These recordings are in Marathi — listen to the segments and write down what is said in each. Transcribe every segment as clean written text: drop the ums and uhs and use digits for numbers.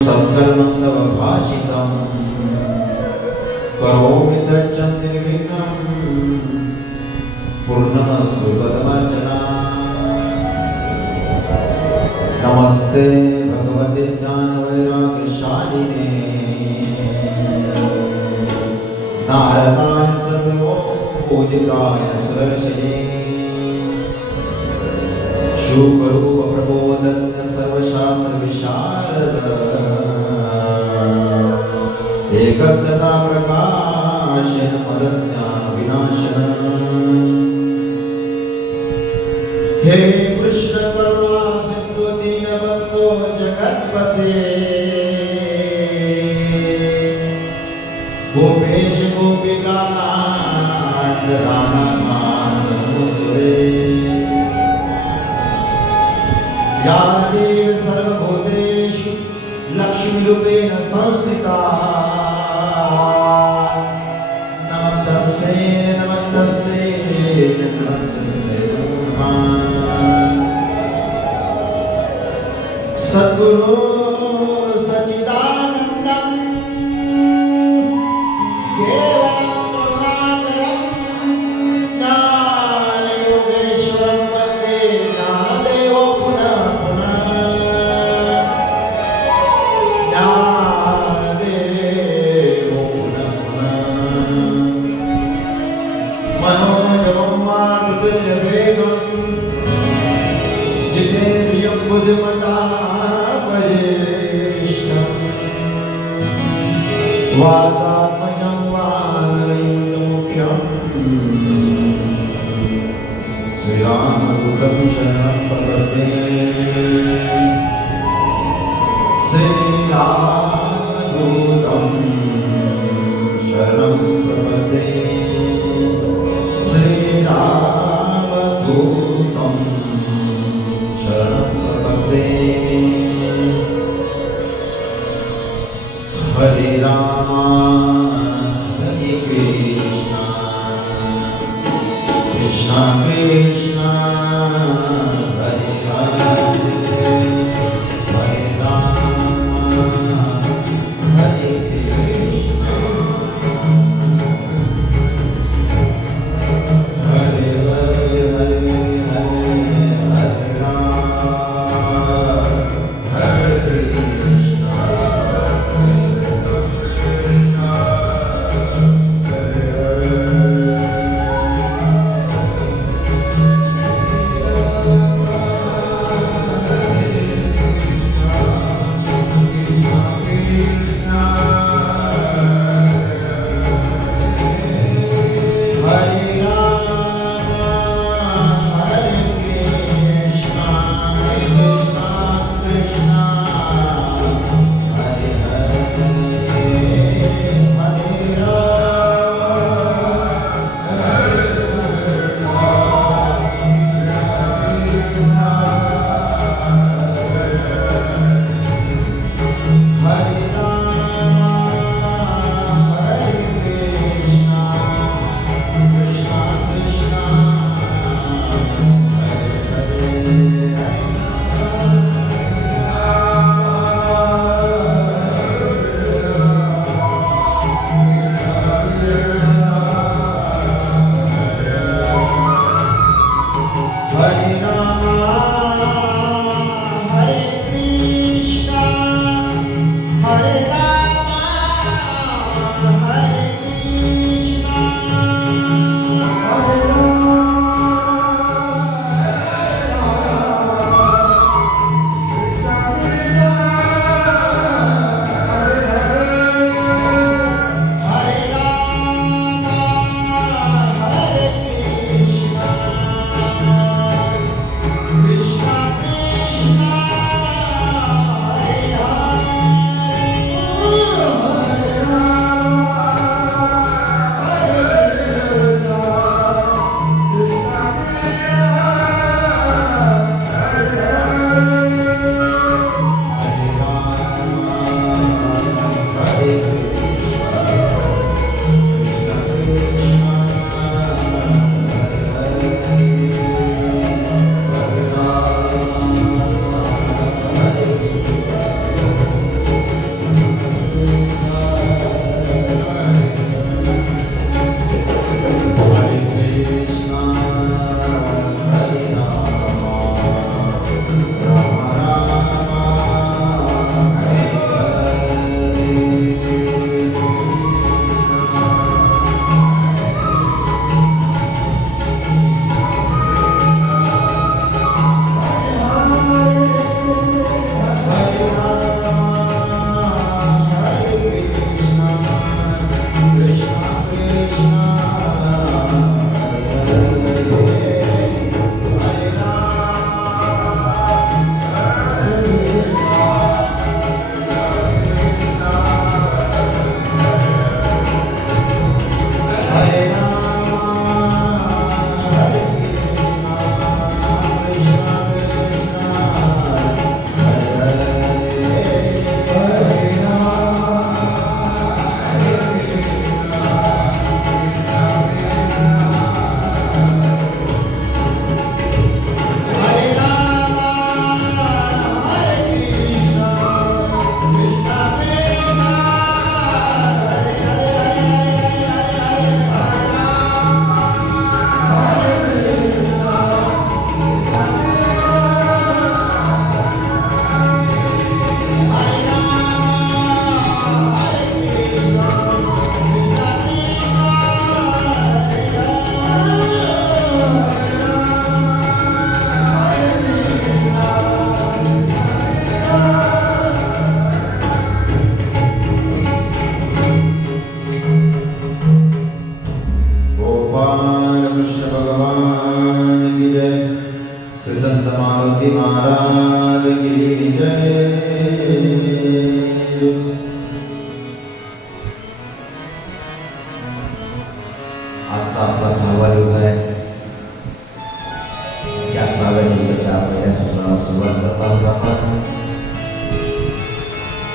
सत्कर्मण्डवभाषितं करोमि तच्चं निर्विघ्नं पूर्णमस्तु तदर्चना। नमस्ते भगवते ज्ञानवैराग्यशालिने नारदाय सर्वपूजिताय सुरर्षये शुभरूप प्रबोधन सर्वशास्त्र विशारद एकत्वता प्रकाशन मदज्ञान विनाशन। हे कृष्ण करुणा सिंधु दीनबंधो जगत्पते गोपेश गोपिकानाथ रामाकांत नमोस्तुते। या देवी सर्वभूतेषु लक्ष्मीरूपेण संस्थिता नमस्तस्यै नमस्तस्यै नमस्तस्यै नमः। सद्गुरु सच्चिदानन्दं केवलं करुणाकरं ज्ञानयोगेश्वरं वन्दे ज्ञानदेवं पुनः पुनः। ज्ञानदेवं पुनः पुनः। मनोजवं मारुतवेगं जितेन्द्रियं बुद्धिमतापरिष्टं वातात्मजं वानरयुक्तं श्रीरामदूतं शरणं प्रपद्ये। श्रीरामदूतं शरणं प्रपद्ये। श्रीरामदूतं शरणं प्रपद्ये। हरे राम हरे कृष्ण कृष्ण कृष्ण हरे हरे हरे राम हरे कृष्ण हरे हरे हरे हरे राम हरे कृष्ण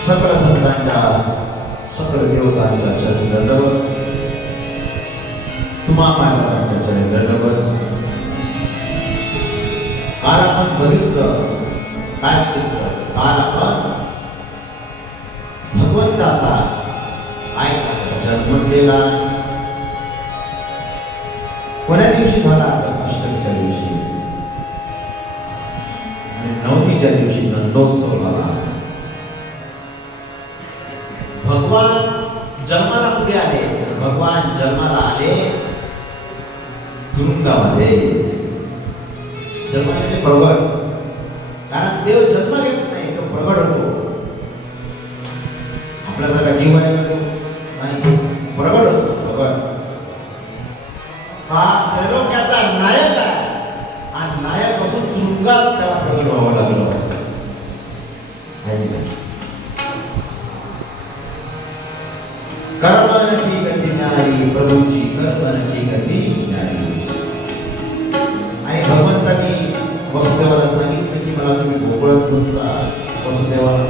सकळ संतांच्या सकळ देवतांच्या चरण दंडवत, तुम्हा मायबापांच्या चरण दंडवत. काल आपण बघितलं, काय बघितलं? काल आपण भगवंताचा काय जन्म केला. कोण्या दिवशी झाला? तर अष्टमीच्या दिवशी. आणि नवमीच्या दिवशी नंदोत्सव झाला. भगवान जन्माला कुठे आले? तर भगवान जन्माला आले तुरुंगामध्ये. जन्माला म्हणजे प्रगट. कारण देव जन्म घेत नाही, तो प्रगट होतो. आपल्यासारखा जीव आहे तो नाही, प्रगट होतो. प्रगट हा त्रैलोक्याचा नायक आहे. आणि नायक असून तुरुंगात त्याला प्रगट व्हावं लागलं. कर्मन की गती न्यारी, प्रभूची कर्मन की गती न्यारी. आणि भगवंतांनी वसुदेवाला सांगितलं की मला तुम्ही गोकुळात घेऊन जा. वसुदेवाला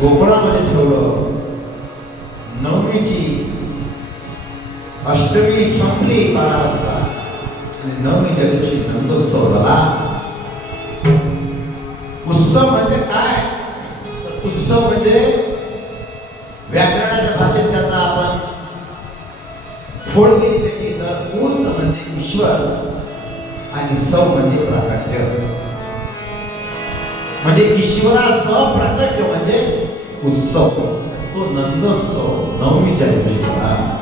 गोकुळामध्ये ठेवलं. नवमीची अष्टमी संपली 12 वाजता आणि नवमीच्या दिवशी नंदोत्सव झाला. उत्सव म्हणजे काय? तर उत्सव म्हणजे व्याकरणाच्या भाषेत त्याचा आपण फोड केली त्याची, तर उत म्हणजे ईश्वर आणि सव म्हणजे प्राकट्य. म्हणजे ईश्वरासह प्राकट्य म्हणजे उत्सव. तो नंदोत्सव नवमीच्या दिवशी झाला.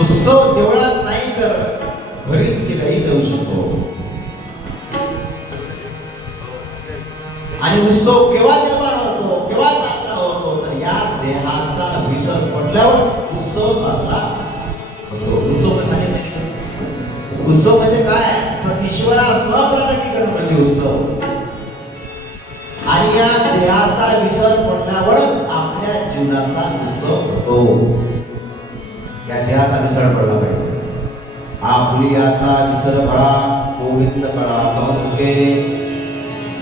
उत्सव देवळात नाही तर घरीच केलाही जाऊ शकतो. आणि उत्सव केव्हा निर्माण होतो, केव्हा साजरा होतो? तर या देहाचा विसर पडल्यावर उत्सव साजरा होतो. उत्सव सांगितलं. उत्सव म्हणजे काय? तर ईश्वरासह प्रकटीकरण म्हणजे उत्सव. आणि या देहाचा विसर पडल्यावरच आपल्या जीवनाचा उत्सव होतो. या देहाचा विसर पडला पाहिजे. आपुलियाचा विसर भरा गोविंद कळा कौतुके,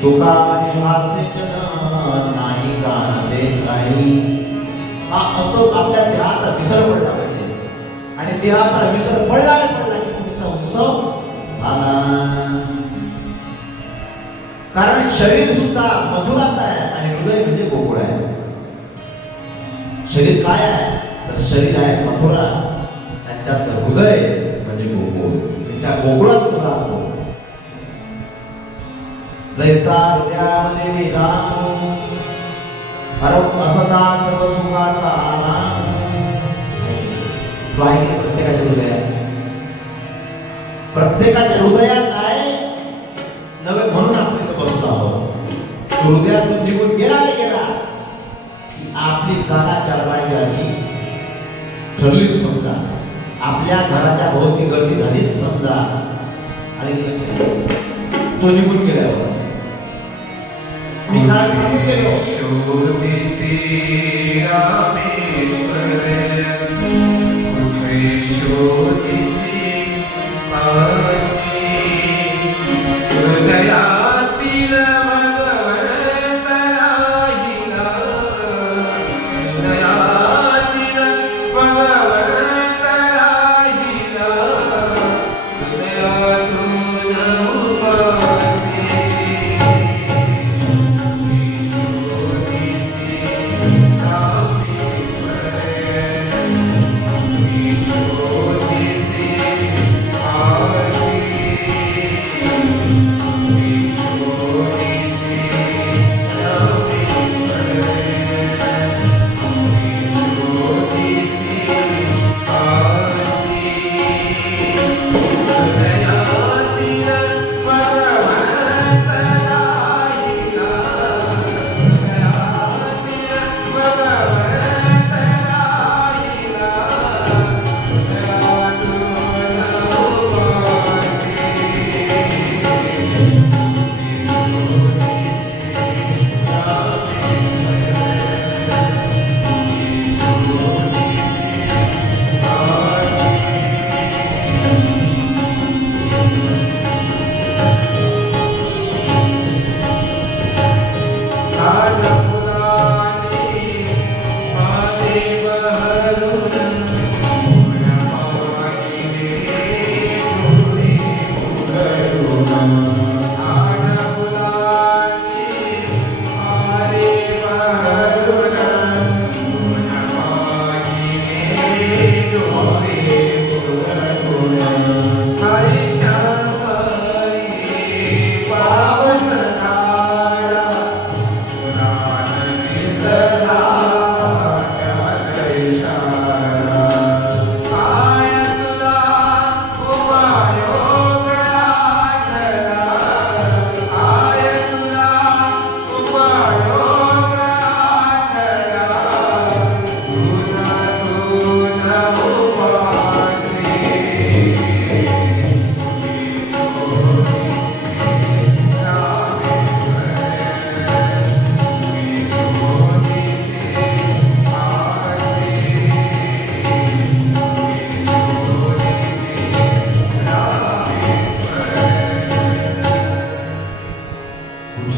तुका आणि हास्यजन नाही गाणते काही. हा असं आपल्या देहाचा विसर पडला पाहिजे. आणि देहाचा विसर पडला की तुमचा उत्सव झाला. कारण शरीर सुद्धा मधुरात आहे आणि हृदय म्हणजे गोकुळ आहे. शरीर काय आहे? तर शरीर आहे मथुरा, त्यांच्यात हृदय म्हणजे गोकुळ. त्या गोकुळात राहतो. जैसा हृदयामध्ये विधान हरप असता सर्व सुखाचा आराम. तो आहे प्रत्येकाच्या हृदयात. प्रत्येकाच्या हृदयात आहे नव्हे म्हणून आपण इथे बसलो आहोत. हृदयातून निघून गेला नाही गेला की आपली जागा चालवायची ठरली समजा. आपल्या घराच्या भोवती गर्दी झाली समजा. आले की लक्षात? तो निघून गेल्यावर मी काय सांगू गेलो?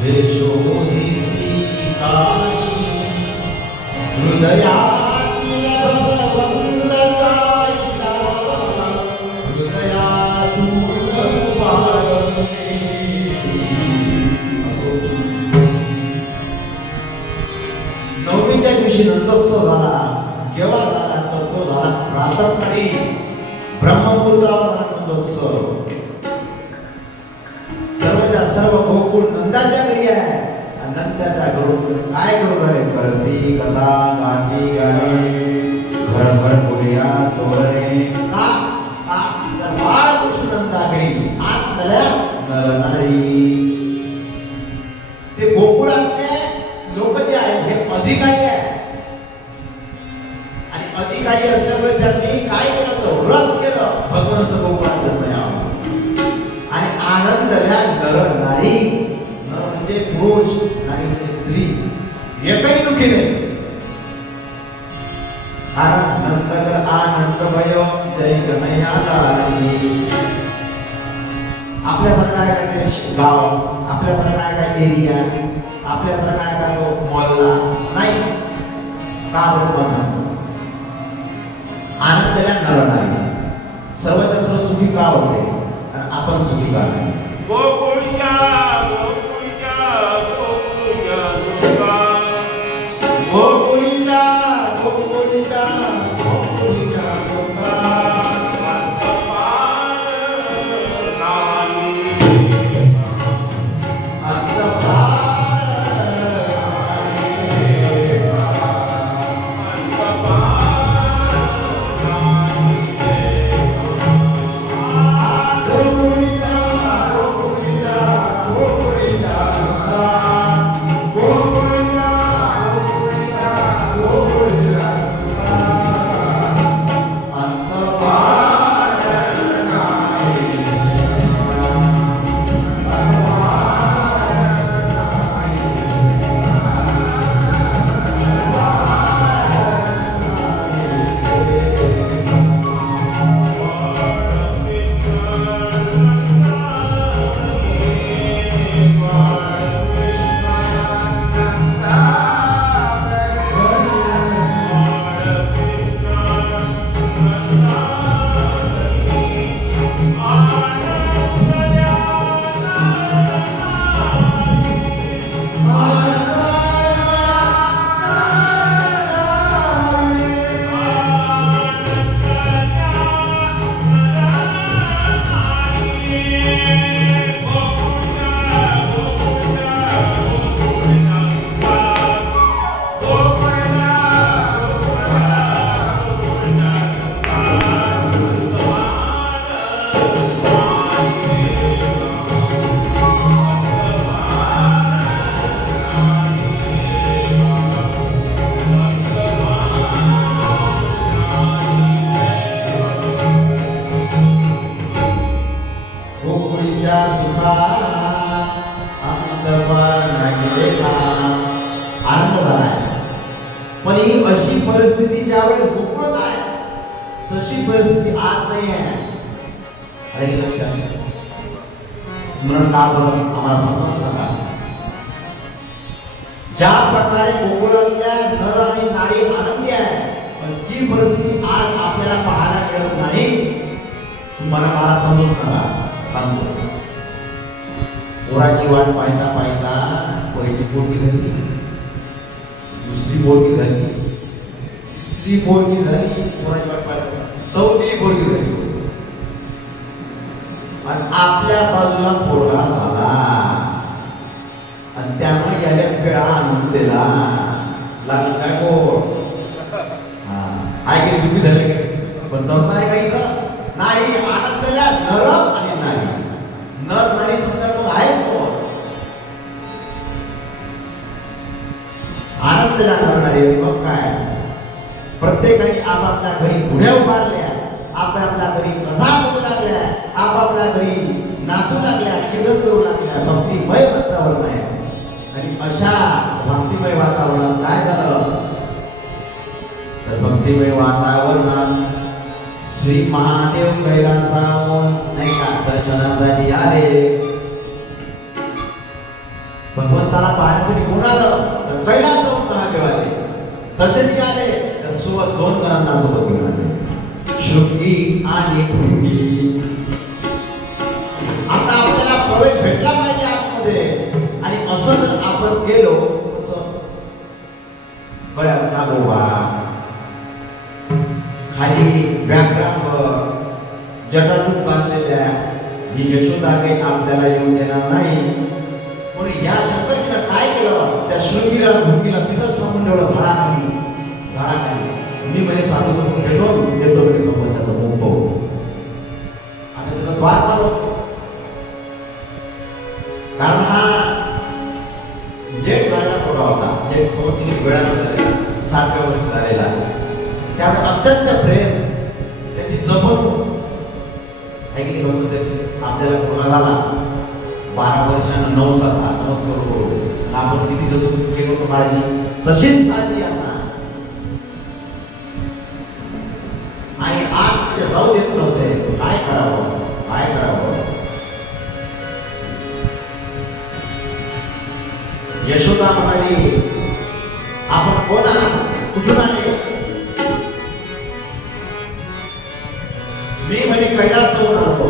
शोधिसी काशी हृदयातील भगवंत जाईला हृदयातून उपाशी. नवमीच्या दिवशी नंदोत्सव झाला. केव्हा झाला तर तो झाला प्रातःकाळी ब्रह्ममुहूर्तावर झाला नंदोत्सव. सर्वच्या सर्व गोकुळ नंदाच्या घरी आहे. नंदाच्या घरून काय करू राहिले? करती कथा गाती गाणे घर घर बोलिया तोरणे का बाळकृष्ण नंदागिरी आत नर नारी. ते गोकुळातले लोक जे आहेत हे अधिकारी आहे आणि अधिकारी असल्यामुळे त्यांनी काय केलं तर व्रत केलं भगवंत गोकुळात जन्म यावा आणि आनंदल्या नर नारी. नर म्हणजे पुरुष, नारी म्हणजे स्त्री. एकही दुखी नाही. कारण नंदकर आनंद भयो जय कन्हैया लाली. आपल्यासारखा आहे काय गाव, आपल्यासारखा आहे काय एरिया, आपल्यासारखा आहे काय मोहल्ला नाही. का बरोबर सांगतो आनंदल्या नर नारी. सर्वच्या सर्व सुखी का होते आणि आपण सुखी का नाही? गोकुळच्या गोकुळच्या गोकुळच्या दुर्गा गोकुळच्या गोकुळच्या गोकुळच्या दुर्गा आनंद झाला. पण ही अशी परिस्थिती ज्यावेळेस गोकुळात आहे तशी परिस्थिती आज नाही आहे. अरे लक्षात म्हणून का बरं आम्हाला समजून सांगा. ज्या प्रकारे गोकुळातल्या नर आणि नारी आनंदी आहे ती परिस्थिती आज आपल्याला पाहायला मिळत नाही. तुम्हाला मला समजून सांगतो. पोराची वाट पाहता पाहता पहिली पोरगी झाली, दुसरी पोरगी झाली, तिसरी पोरगी झाली, पोराची वाट पाहता चौथी पोरगी झाली आणि आपल्या बाजूला पोरगा झाला आणि त्यामुळे याला वेळा आणून दिला. लागलं काय पोर आहे की चुकी झाली पण तसं आहे का इथं नाही. आनंदला नर आणि नारी. नर नारी संदर्भ आहेच कोण आनंदला नर नारी. मग काय प्रत्येकाने आपापल्या घरी पुढे उभारल्या, आपापल्या घरी कथा बोलू लागल्या, आपापल्या घरी नाचू लागल्या, कीर्तन करू लागल्या भक्तिमय वातावरण आहे. आणि अशा भक्तिमय वातावरणात काय झालं तर भक्तिमय वातावरणात श्री महादेव कैलासावर नाही का दर्शनासाठी आले. भगवंताला पाहण्यासाठी कोण आलं तर कैलास जाऊन महादेव आले. तसे ते आले तर सोबत 2 जणांना सोबत घेऊन आले, शृंगी आणि भृंगी. आता आपल्याला प्रवेश भेटला पाहिजे आतमध्ये, आणि असं जर आपण गेलो असं गळ्यात नागोबा, खाली व्याघ्रांवर जटाजूट बांधलेल्या ही यशोदा काही आपल्याला येऊन देणार नाही. म्हणून या शंकरजीनं काय केलं, त्या शृंगीला भूमीला तिथंच थांबून ठेवलं झाडाखाली. मी म्हणे साधू करून घेतो येतो म्हणे भगवंताचं मुख पाहू. आता तुला द्वार मारतो, कारण हा जेठ झालेला पोटा होता, जेठ समोरची वेळामध्ये 60व्या वर्ष झालेला. त्यामुळे अत्यंत प्रेम, त्याची जपणूक ऐकली भगवंताची. आपल्याला कोरोना झाला 12 वर्षांना 9 साधा नमस्कार करू, आपण किती जसं केलं होतं काळजी तशीच काळजी यांना. आणि आज ते जाऊ देत नव्हते. काय करावं काय करावं. यशोदा म्हणाली आपण कोण आहात, कुठून आले. मी म्हणे कैलास जाऊन आलो.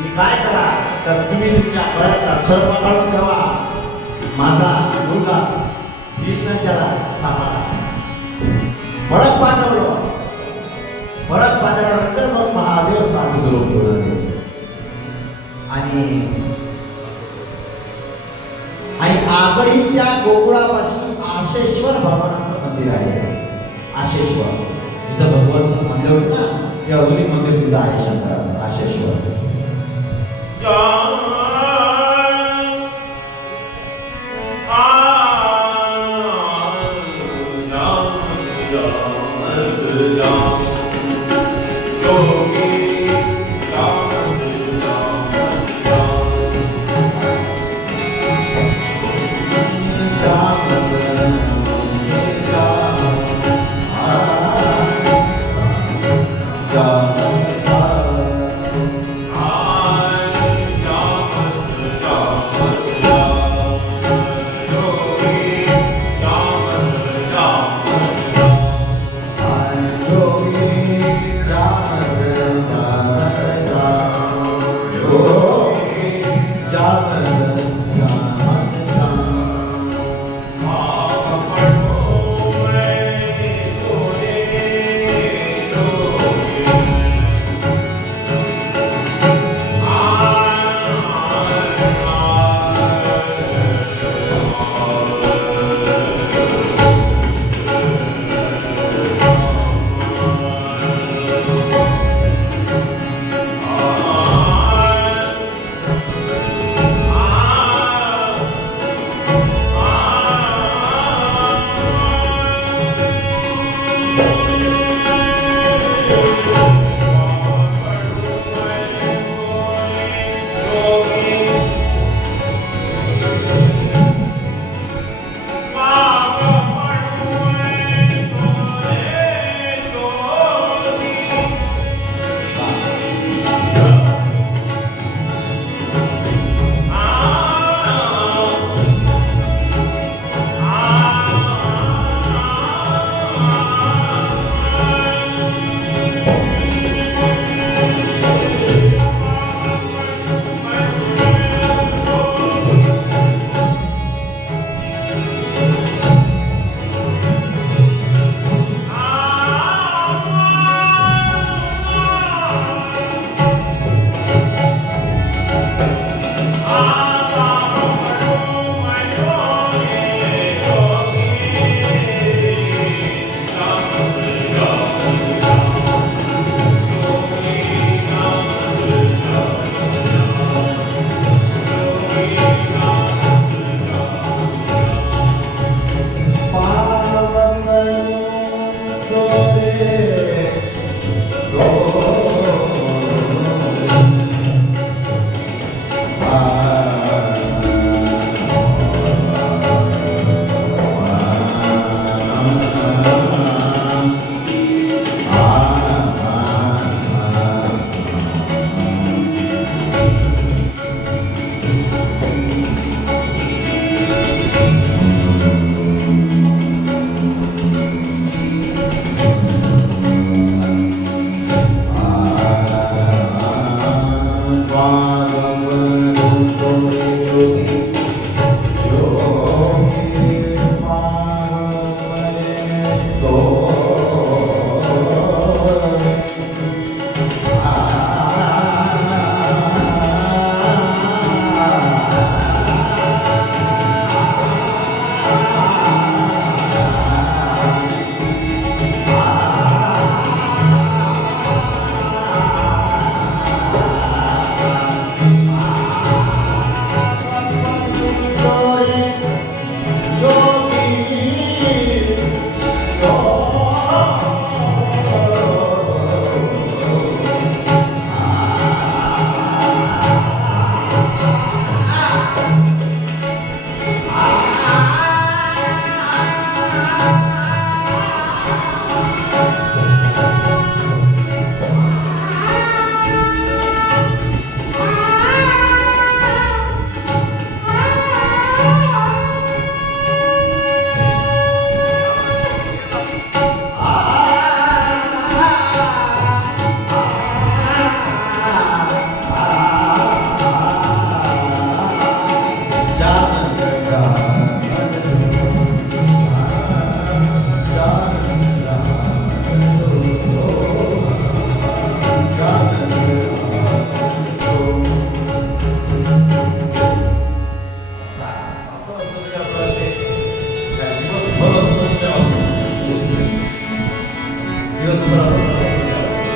मी काय करा तर तुम्ही तुमच्या गळ्यातला सर्प काढून ठेवा, माझा मुलगा भीम त्याला सापडला. परत पाठवल्यानंतर मग महादेव साधू स्वरूप घेऊन आले. आणि आजही त्या गोकुळापाशी आशेश्वर भगवानाचं मंदिर आहे. आशेश्वर जिथं भगवंत थांबले होते ना, ते अजूनही मंदिर तिथं आहे शंकराचं आशेश्वर.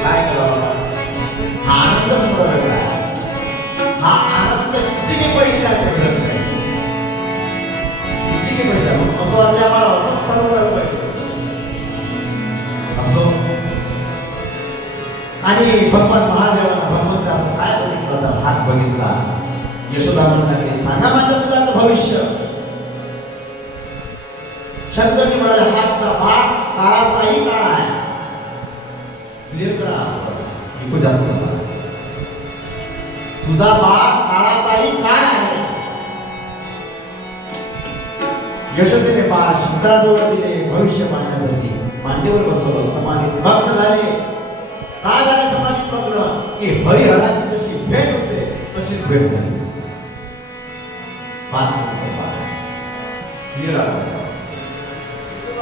काय करावं हा आनंद पुरवला हा आनंद किती पैसे मिळत नाही किती पैसे असं वाटलं आम्हाला असं चालू करायला पाहिजे असो आणि भगवान महादेवाला भगवंताचा काय बघितलं होता हात बघितला यशोदानंद लागले सांगा माझ्या मुलाचं भविष्य शंकरजी म्हणाले हातचा भाग काळाचाही काळ आहे क्लिअर करा इको जास्त नका तुझा भाग काळाचाही काळ आहे यशोदेने बाळ शंकराजवळ दिले भविष्य पाहण्यासाठी मांडीवर बसवलं समाधीत भक्त झाले का झाले समाधीत भक्त की हरिहराची जशी भेट होते तशीच भेट झाली पाच क्लिअर आला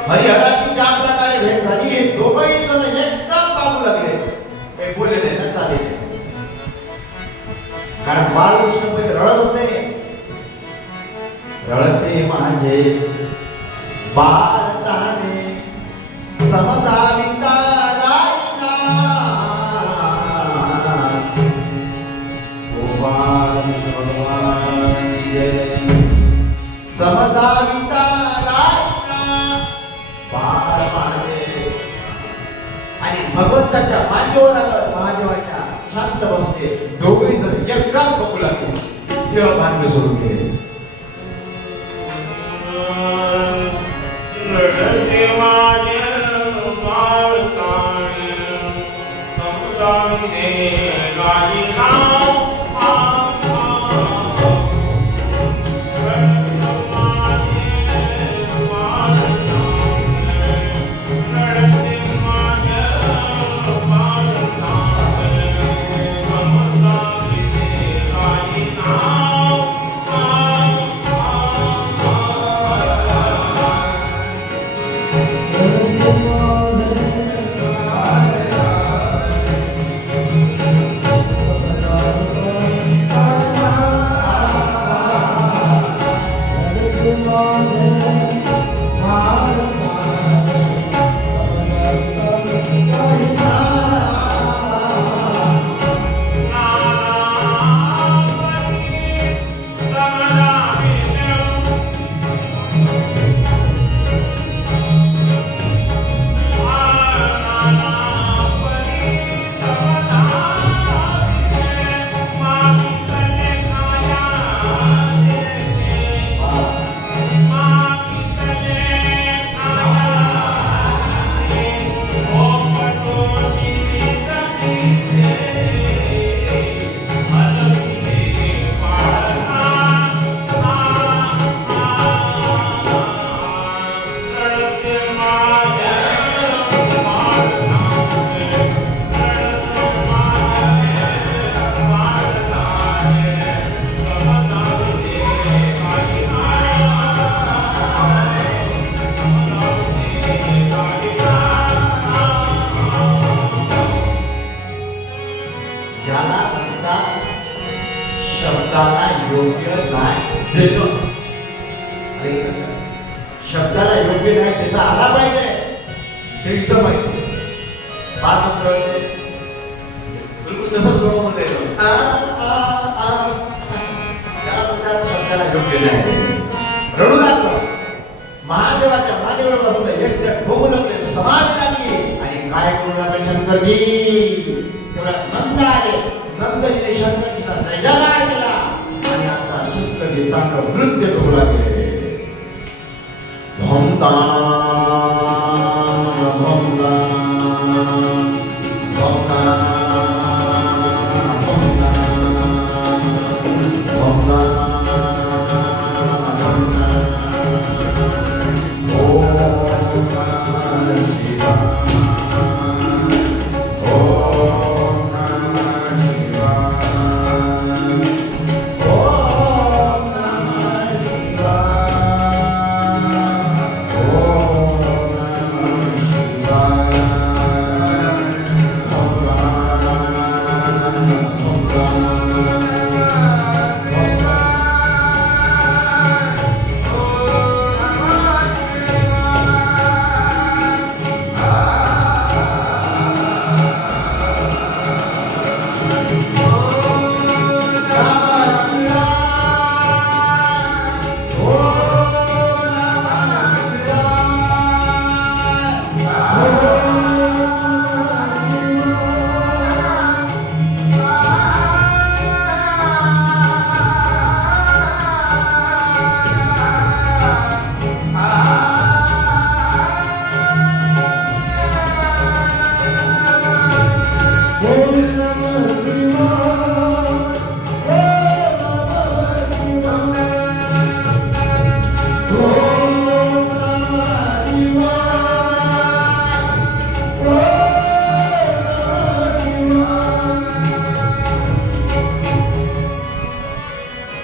हरिहराची ज्या प्रकारे भेट झाली हे दोघंही जण एकटाच बाबू लागले हे बोलले नाही ना चालेल कारण बाळकृष्ण पहिले रडत होते रडते माझे बाळ प्राणे समजाविता राईना ओ बाळकृष्ण भगवान जय समजाविता आणि भगवंताच्या मांडीवर आलं महादेवाच्या शांत बसले दोघे जण एकटाच बघू लागले तेव्हा भांडण सोडून गेले रडते माझे बाळ काळे समजाविते राईना शब्दाला योग्य नाही देता आला पाहिजे ते इथं माहिती फार सरळ बिलकुल तसंच मध्ये शब्दाला योग्य नाही रडू लागलं महादेवाच्या मादेवर बसवलं एकट्यात बघू लागले समाज लागली आणि काय करू लागले शंकरजी तेवढा नंद आले नंदजीने शंकरजीचा जयजयकार केला आणि आता शंकरजी तसे तांडव नृत्य करू लागले.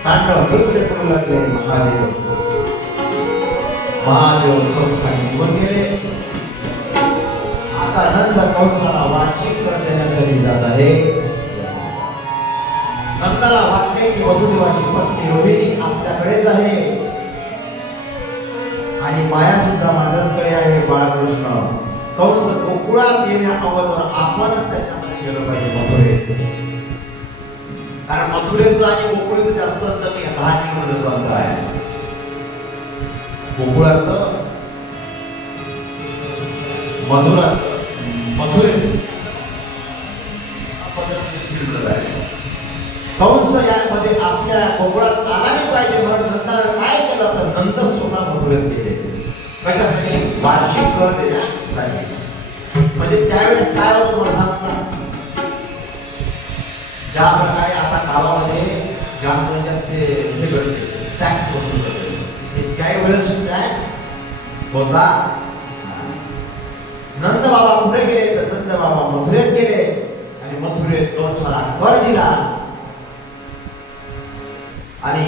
तांडव नृत्य करू लागले. महादेव स्वस्थानी निघून गेले. आता नंद कंसाला वार्षिक कर देण्यासाठी जात आहे. नंदाला वाटले की वसुदेवाची पत्नी रोहिणी आपल्याकडेच आहे आणि माया सुद्धा माझ्याचकडे आहे. बाळकृष्ण कंस गोकुळात येण्या अगोदर आपणच त्याच्यामध्ये गेलो पाहिजे मथुरेत. कारण मथुरेचं आणि गोकुळीचं जास्त अंतर नाही, 10 किलोमीटरचं अंतर आहे. गोकुळाचं मथुरेत कंस यामध्ये आपल्या गोकुळात आला नाही पाहिजे म्हणून नंतर काय केलं तर नंद स्वतः मथुरेत गेले. कशासाठी? वार्षिक कर देण्यासाठी. म्हणजे त्यावेळेस काय होतं मला सांगता, ज्या प्रकारे आता गावामध्ये ग्रामपंचायत ते टॅक्स वसूल करते, काही वेळेस टॅक्स होता. नंद बाबा पुढे गेले तर नंद बाबा मथुरेत गेले आणि मथुरेत कंसाला कर दिला. आणि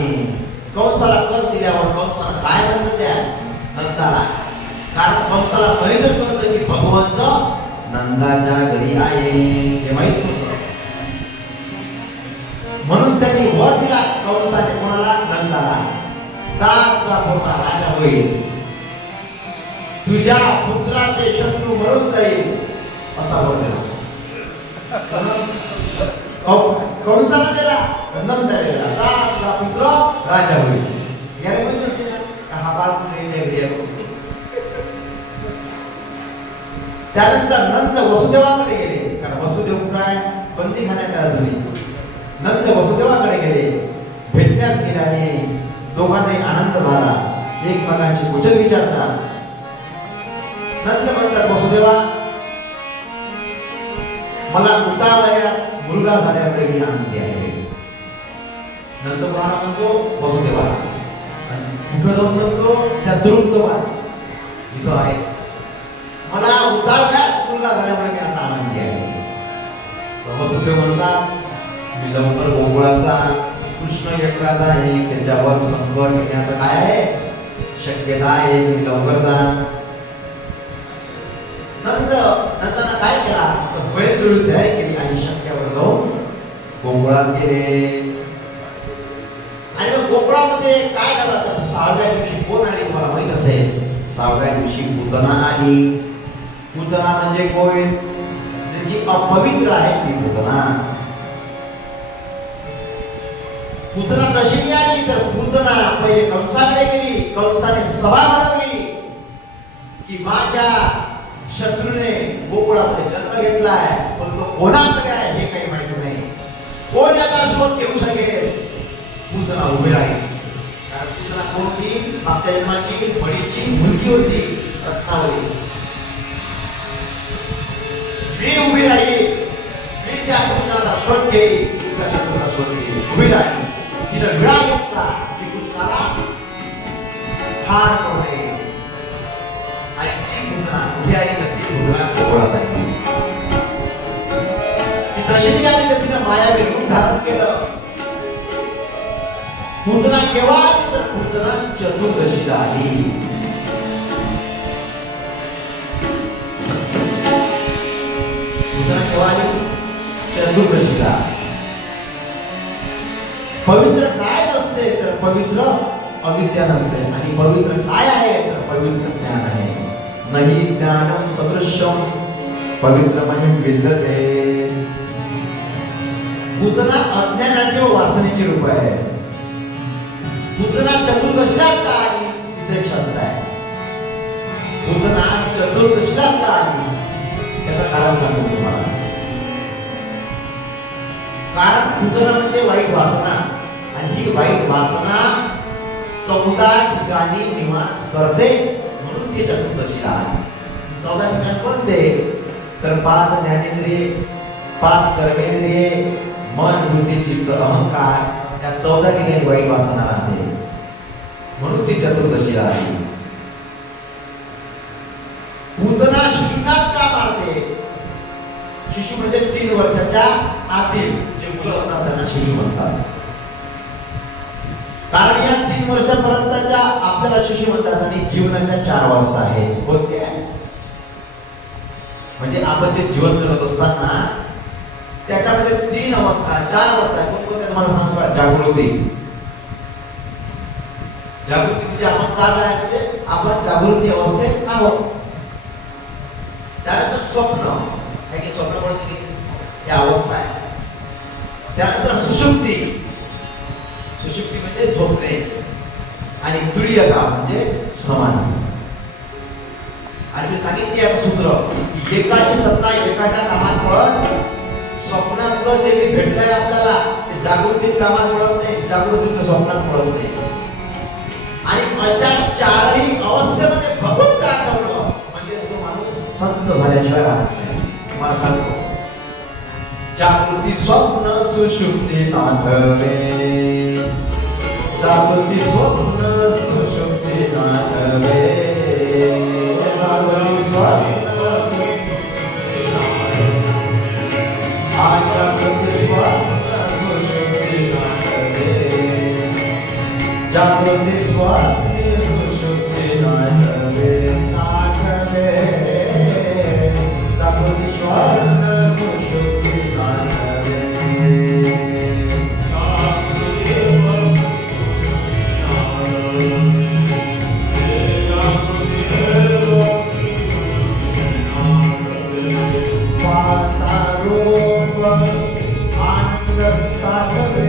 कंसाला कर दिल्यावर कंसाला काय म्हणतो त्या नंदाला, कारण कंसाला माहीतच नव्हतं की भगवंत नंदाच्या घरी आहे, हे माहित नव्हतं. म्हणून त्यांनी वर दिला कंसाने कोणाला? नंदाला. जातचा मोठा राजा होईल, तुझ्या पुत्राचे शत्रू मरून जाईल असा वर दिला. कंसाला दिला, नंदा दिला. जातचा पुत्र राजा होईल. याला म्हणतात ना हा बाळकृष्णाच्या घरी आहे. त्यानंतर नंद वसुदेवाकडे गेले, कारण वसुदेव काय बंदी खाण्यात अजूनही. नंद वसुदेवाकडे गेले, भेटण्यास गेल्याने दोघांनाही आनंद झाला. एकमेकांची कुशल विचारतात. नंद म्हणतात वसुदेवा, मला उतावळ्यात मुलगा झाल्यामुळे मी आनंदी आहे. नंद कोणाला म्हणतो? वसुदेवा. कुठं जाऊन म्हणतो? त्या तुरुंगवात इथं आहे. मला उतावळ्यात मुलगा झाल्यामुळे मी आता आनंदी आहे. वसुदेव म्हणतात मी लवकर गोकुळाचा कृष्ण एकटाच आहे, त्याच्यावर संकट येण्याचं काय आहे शक्यता आहे, मी लवकर जा. नंदनं काय केला तर बैलजोडी तयार केली आणि शक्यावर जाऊन गोकुळात गेले. आणि मग गोकुळामध्ये काय झालं तर 6व्या दिवशी कोण आली तुम्हाला माहित असेल. 6व्या दिवशी पूतना आली. पूतना म्हणजे कोण? जी अपवित्र आहे ती पूतना. पूतना कशी आली तर पूतना पहिले कंसाकडे गेली. कंसाने सभा भरवली की माझ्या शत्रूने गोकुळामध्ये जन्म घेतलाय, पण तो कोणाकडे आहे हे काही माहिती नाही. कोण याचा शोध घेऊ शकेल? पूतना उभी राहिली. पूतना कोणती मागच्या जन्माची बळीची मुलगी होती रत्नावली. मी उभी राहिली, मी त्या कृष्णाला शोध घेई, कशी तुला शोध घेई. उभी राहिली, तिनं विळा घेतला की कृष्णाला ठार करू आणि ती पूतना उभी आली तर ती पूतना कोपळात आली. ती तशी आली तर तिनं मायावी रूप धारण केलं. पूतना केव्हा आली तर पूतना चतुर्दशीला आली. पूतना केव्हा आली? चतुर्दशीला. पवित्र काय नसते तर पवित्र अविद्या नसते आणि पवित्र काय आहे तर पवित्र ज्ञान आहे. नाही ज्ञानम सदृश्यम पवित्रमयं विद्यते. पूतना अज्ञानाचे व वासनेचे रूप आहे. पूतना चतुर्दशीलाच का आली? तिथे एक शास्त्र आहे. पूतना चतुर्दशीलाच का आली त्याचं कारण सांगतो तुम्हाला. कारण पूतना म्हणजे वाईट वासना आणि ही वाईट वासना 14 ठिकाणी निवास करते म्हणून ती चतुर्दशीला आली. 14 ठिकाण कोणते तर 5 ज्ञानेंद्रिये, 5 कर्मेंद्रिये, मन बुद्धी चित्त अहंकार या 14 ठिकाणी वाईट वासना राहते म्हणून ती चतुर्दशीला आली. पूतना शिशूंनाच का मारते? शिशु म्हणजे 3 वर्षाच्या आतील जे मुलं असतात त्यांना शिशु म्हणतात. कारण या 3 वर्षापर्यंतच्या आपल्याला शिशु म्हणतात आणि जीवनाच्या 4 अवस्था आहे. कोणत्या? म्हणजे आपण जे जीवन जगत असताना त्याच्यामध्ये 3 अवस्था 4 अवस्था आहेत. कोणत्या तुम्हाला सांगू का? जागृती. जागृती म्हणजे आपण जाग आहे म्हणजे आपण जागृती अवस्थेत आहोत. त्यानंतर स्वप्न आहे की स्वप्न पडते की या अवस्था आहे. त्यानंतर सुषुप्ती. सुषुप्ती म्हणजे झोपणे आणि तुरीयका म्हणजे समाधी. आणि मी सांगितले याचं सूत्र की एकाची सत्ता एकाच्या कामात पडत. स्वप्नातलं जे काही भेटलंय आपल्याला ते जागृतीत कामात पडत नाही, जागृतीतलं स्वप्नात पडत नाही. आणि अशा 4ही अवस्थेमध्ये भगवंत आठवलं म्हणजे तो माणूस संत झाल्याशिवाय राहत नाही. मला सांगतो जागृती स्वप्न सुषुप्ती आठवे. जागृती स्वप्न सुषुप्ती आठवे. जागृती स्वप्न जागृती स्वप्न सुषुप्ती आठवे. जागृती स्वप्न सुषुप्ती आठवे. आठवे जागृती स्वप्न सुषुप्ती आठवे. आनंद साधवे.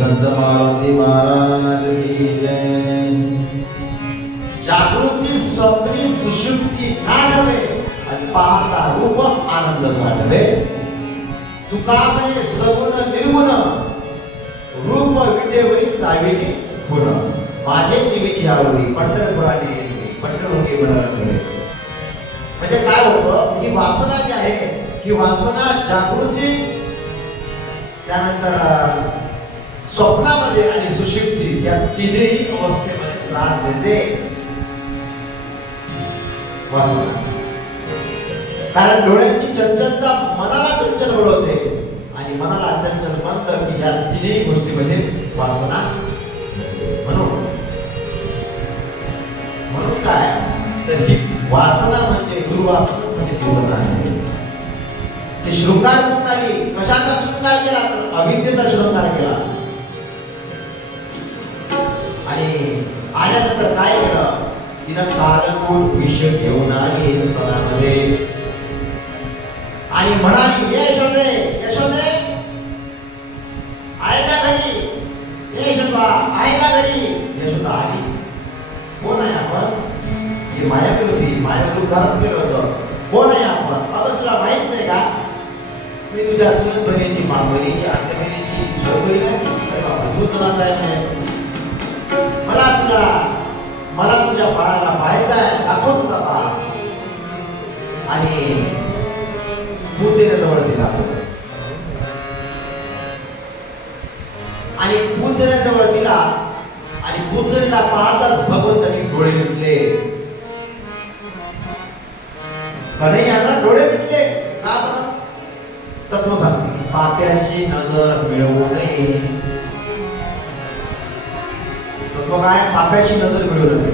संत मारुती महाराज की जय. जागृती स्वप्नी सुषुप्ती नव्हे आणि पाहता रूप आनंद झाले. तुका म्हणे सगुण निर्गुण रूप विटेवरी दाविली गुण. माझे जीवीची आवडी पंढरपुराने येते पंढरपुरी बनवले. म्हणजे काय होतं, ही वासना जी आहे ही वासना जागृती त्यानंतर स्वप्नामध्ये आणि सुषुप्ती या तिन्ही अवस्थेमध्ये त्रास देते वासना. कारण डोळ्यांची चंचलता मनाला चंचल बनवते आणि मनाला चंचल बनलं की या तिन्ही गोष्टीमध्ये वासना. म्हणून काय तर ही वासना म्हणजे दुर्वासना म्हणजे जीवन आहे. ते शृंगार मुक्तानी कशाचा शृंगार केला तर अविद्येचा शृंगार केला. आणि आल्यानंतर काय केलं, तिनं कालकूट विष घेऊन आली स्तनामध्ये आणि म्हणाली यशोदे यशोदे आहे का घरी, यशोदा आहे का घरी. यशोदा आली. कोण आहे आपण, ही मायावी होती, मायावी उद्धारण केलं होतं. कोण आहे आपण, अगं तुला माहित नाही का मी तुझ्या चुलत बहिणीची मामलीची आत्या बहिणीची बहीण आहे. अरे बाबा तू तुला काय नाही, मला तुझ्या बाळाला पाहायचं आहे, दाखव तुझा बाळ. आणि पूतेऱ्याजवळ दिला तो आणि पूतेऱ्याजवळ दिला आणि पूतरीला पाहताच भगवंतांनी डोळे मिटले. कन्हैयानं डोळे मिटले का बरं, तत्व सांगते. पाप्याशी नजर मिळवू नये. तत्व काय, पाप्याशी नजर मिळवू नये.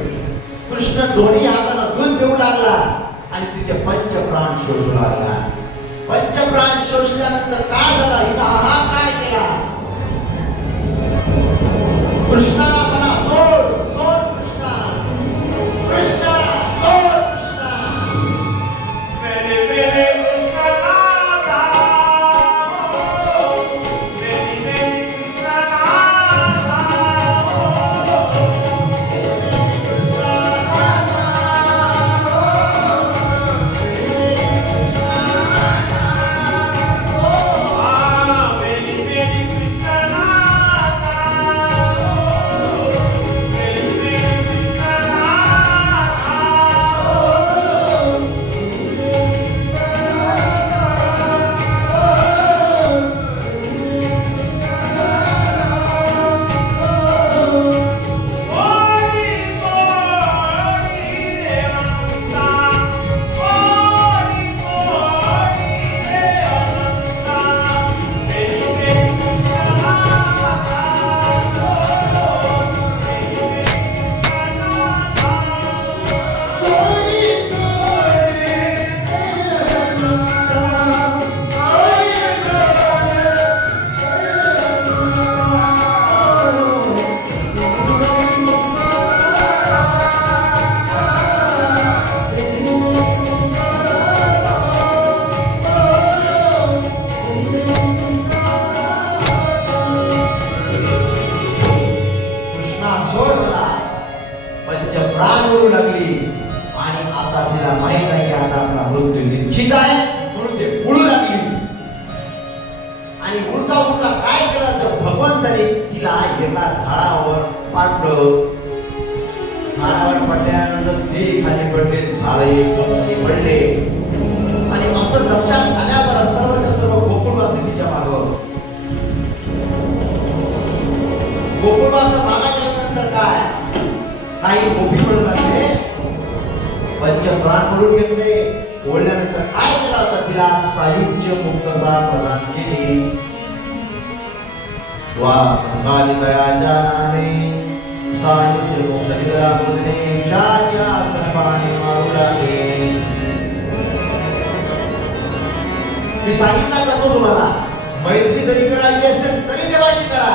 कृष्ण दोन्ही हातानं दूध पिऊ लागला आणि तिथे पंचप्राण शोषू लागला. पंचप्राण शोषल्यानंतर काय झालं, हिला हाहाकार केला. कृष्णा मला सोड सोड, कृष्णा कृष्णा सोड, कृष्णा मेरे मेरे कृष्ण राधा रडू लागली आणि आता तिला माहित आहे की आता आपला मृत्यू निश्चित आहे, म्हणून ते उडू लागली. आणि उडता उडता काय केलं तर भगवंताने तिला एका झाडावर पाडलं. झाडावर पडल्यानंतर ते खाली पडले, झाडे पडले. आणि असं लक्षात आल्यावर सर्वच्या सर्व गोकुळवासी तिच्या मागं. गोकुळवासी मागाच्या नंतर काय काही गोपी म्हणू लागले, पंचप्राण म्हणून घेतले. बोलल्यानंतर काय केलं असं तिला सायुज्य मुक्तता प्रदान केली. वा संगाली दयाच्या नामे सायुज्य मुक्तता मुद्रे शाच्या आश्रमाने मारू लागले. मी सांगितलं जातो तुम्हाला, मैत्री जरी करायची असेल तरी देवाशी करा,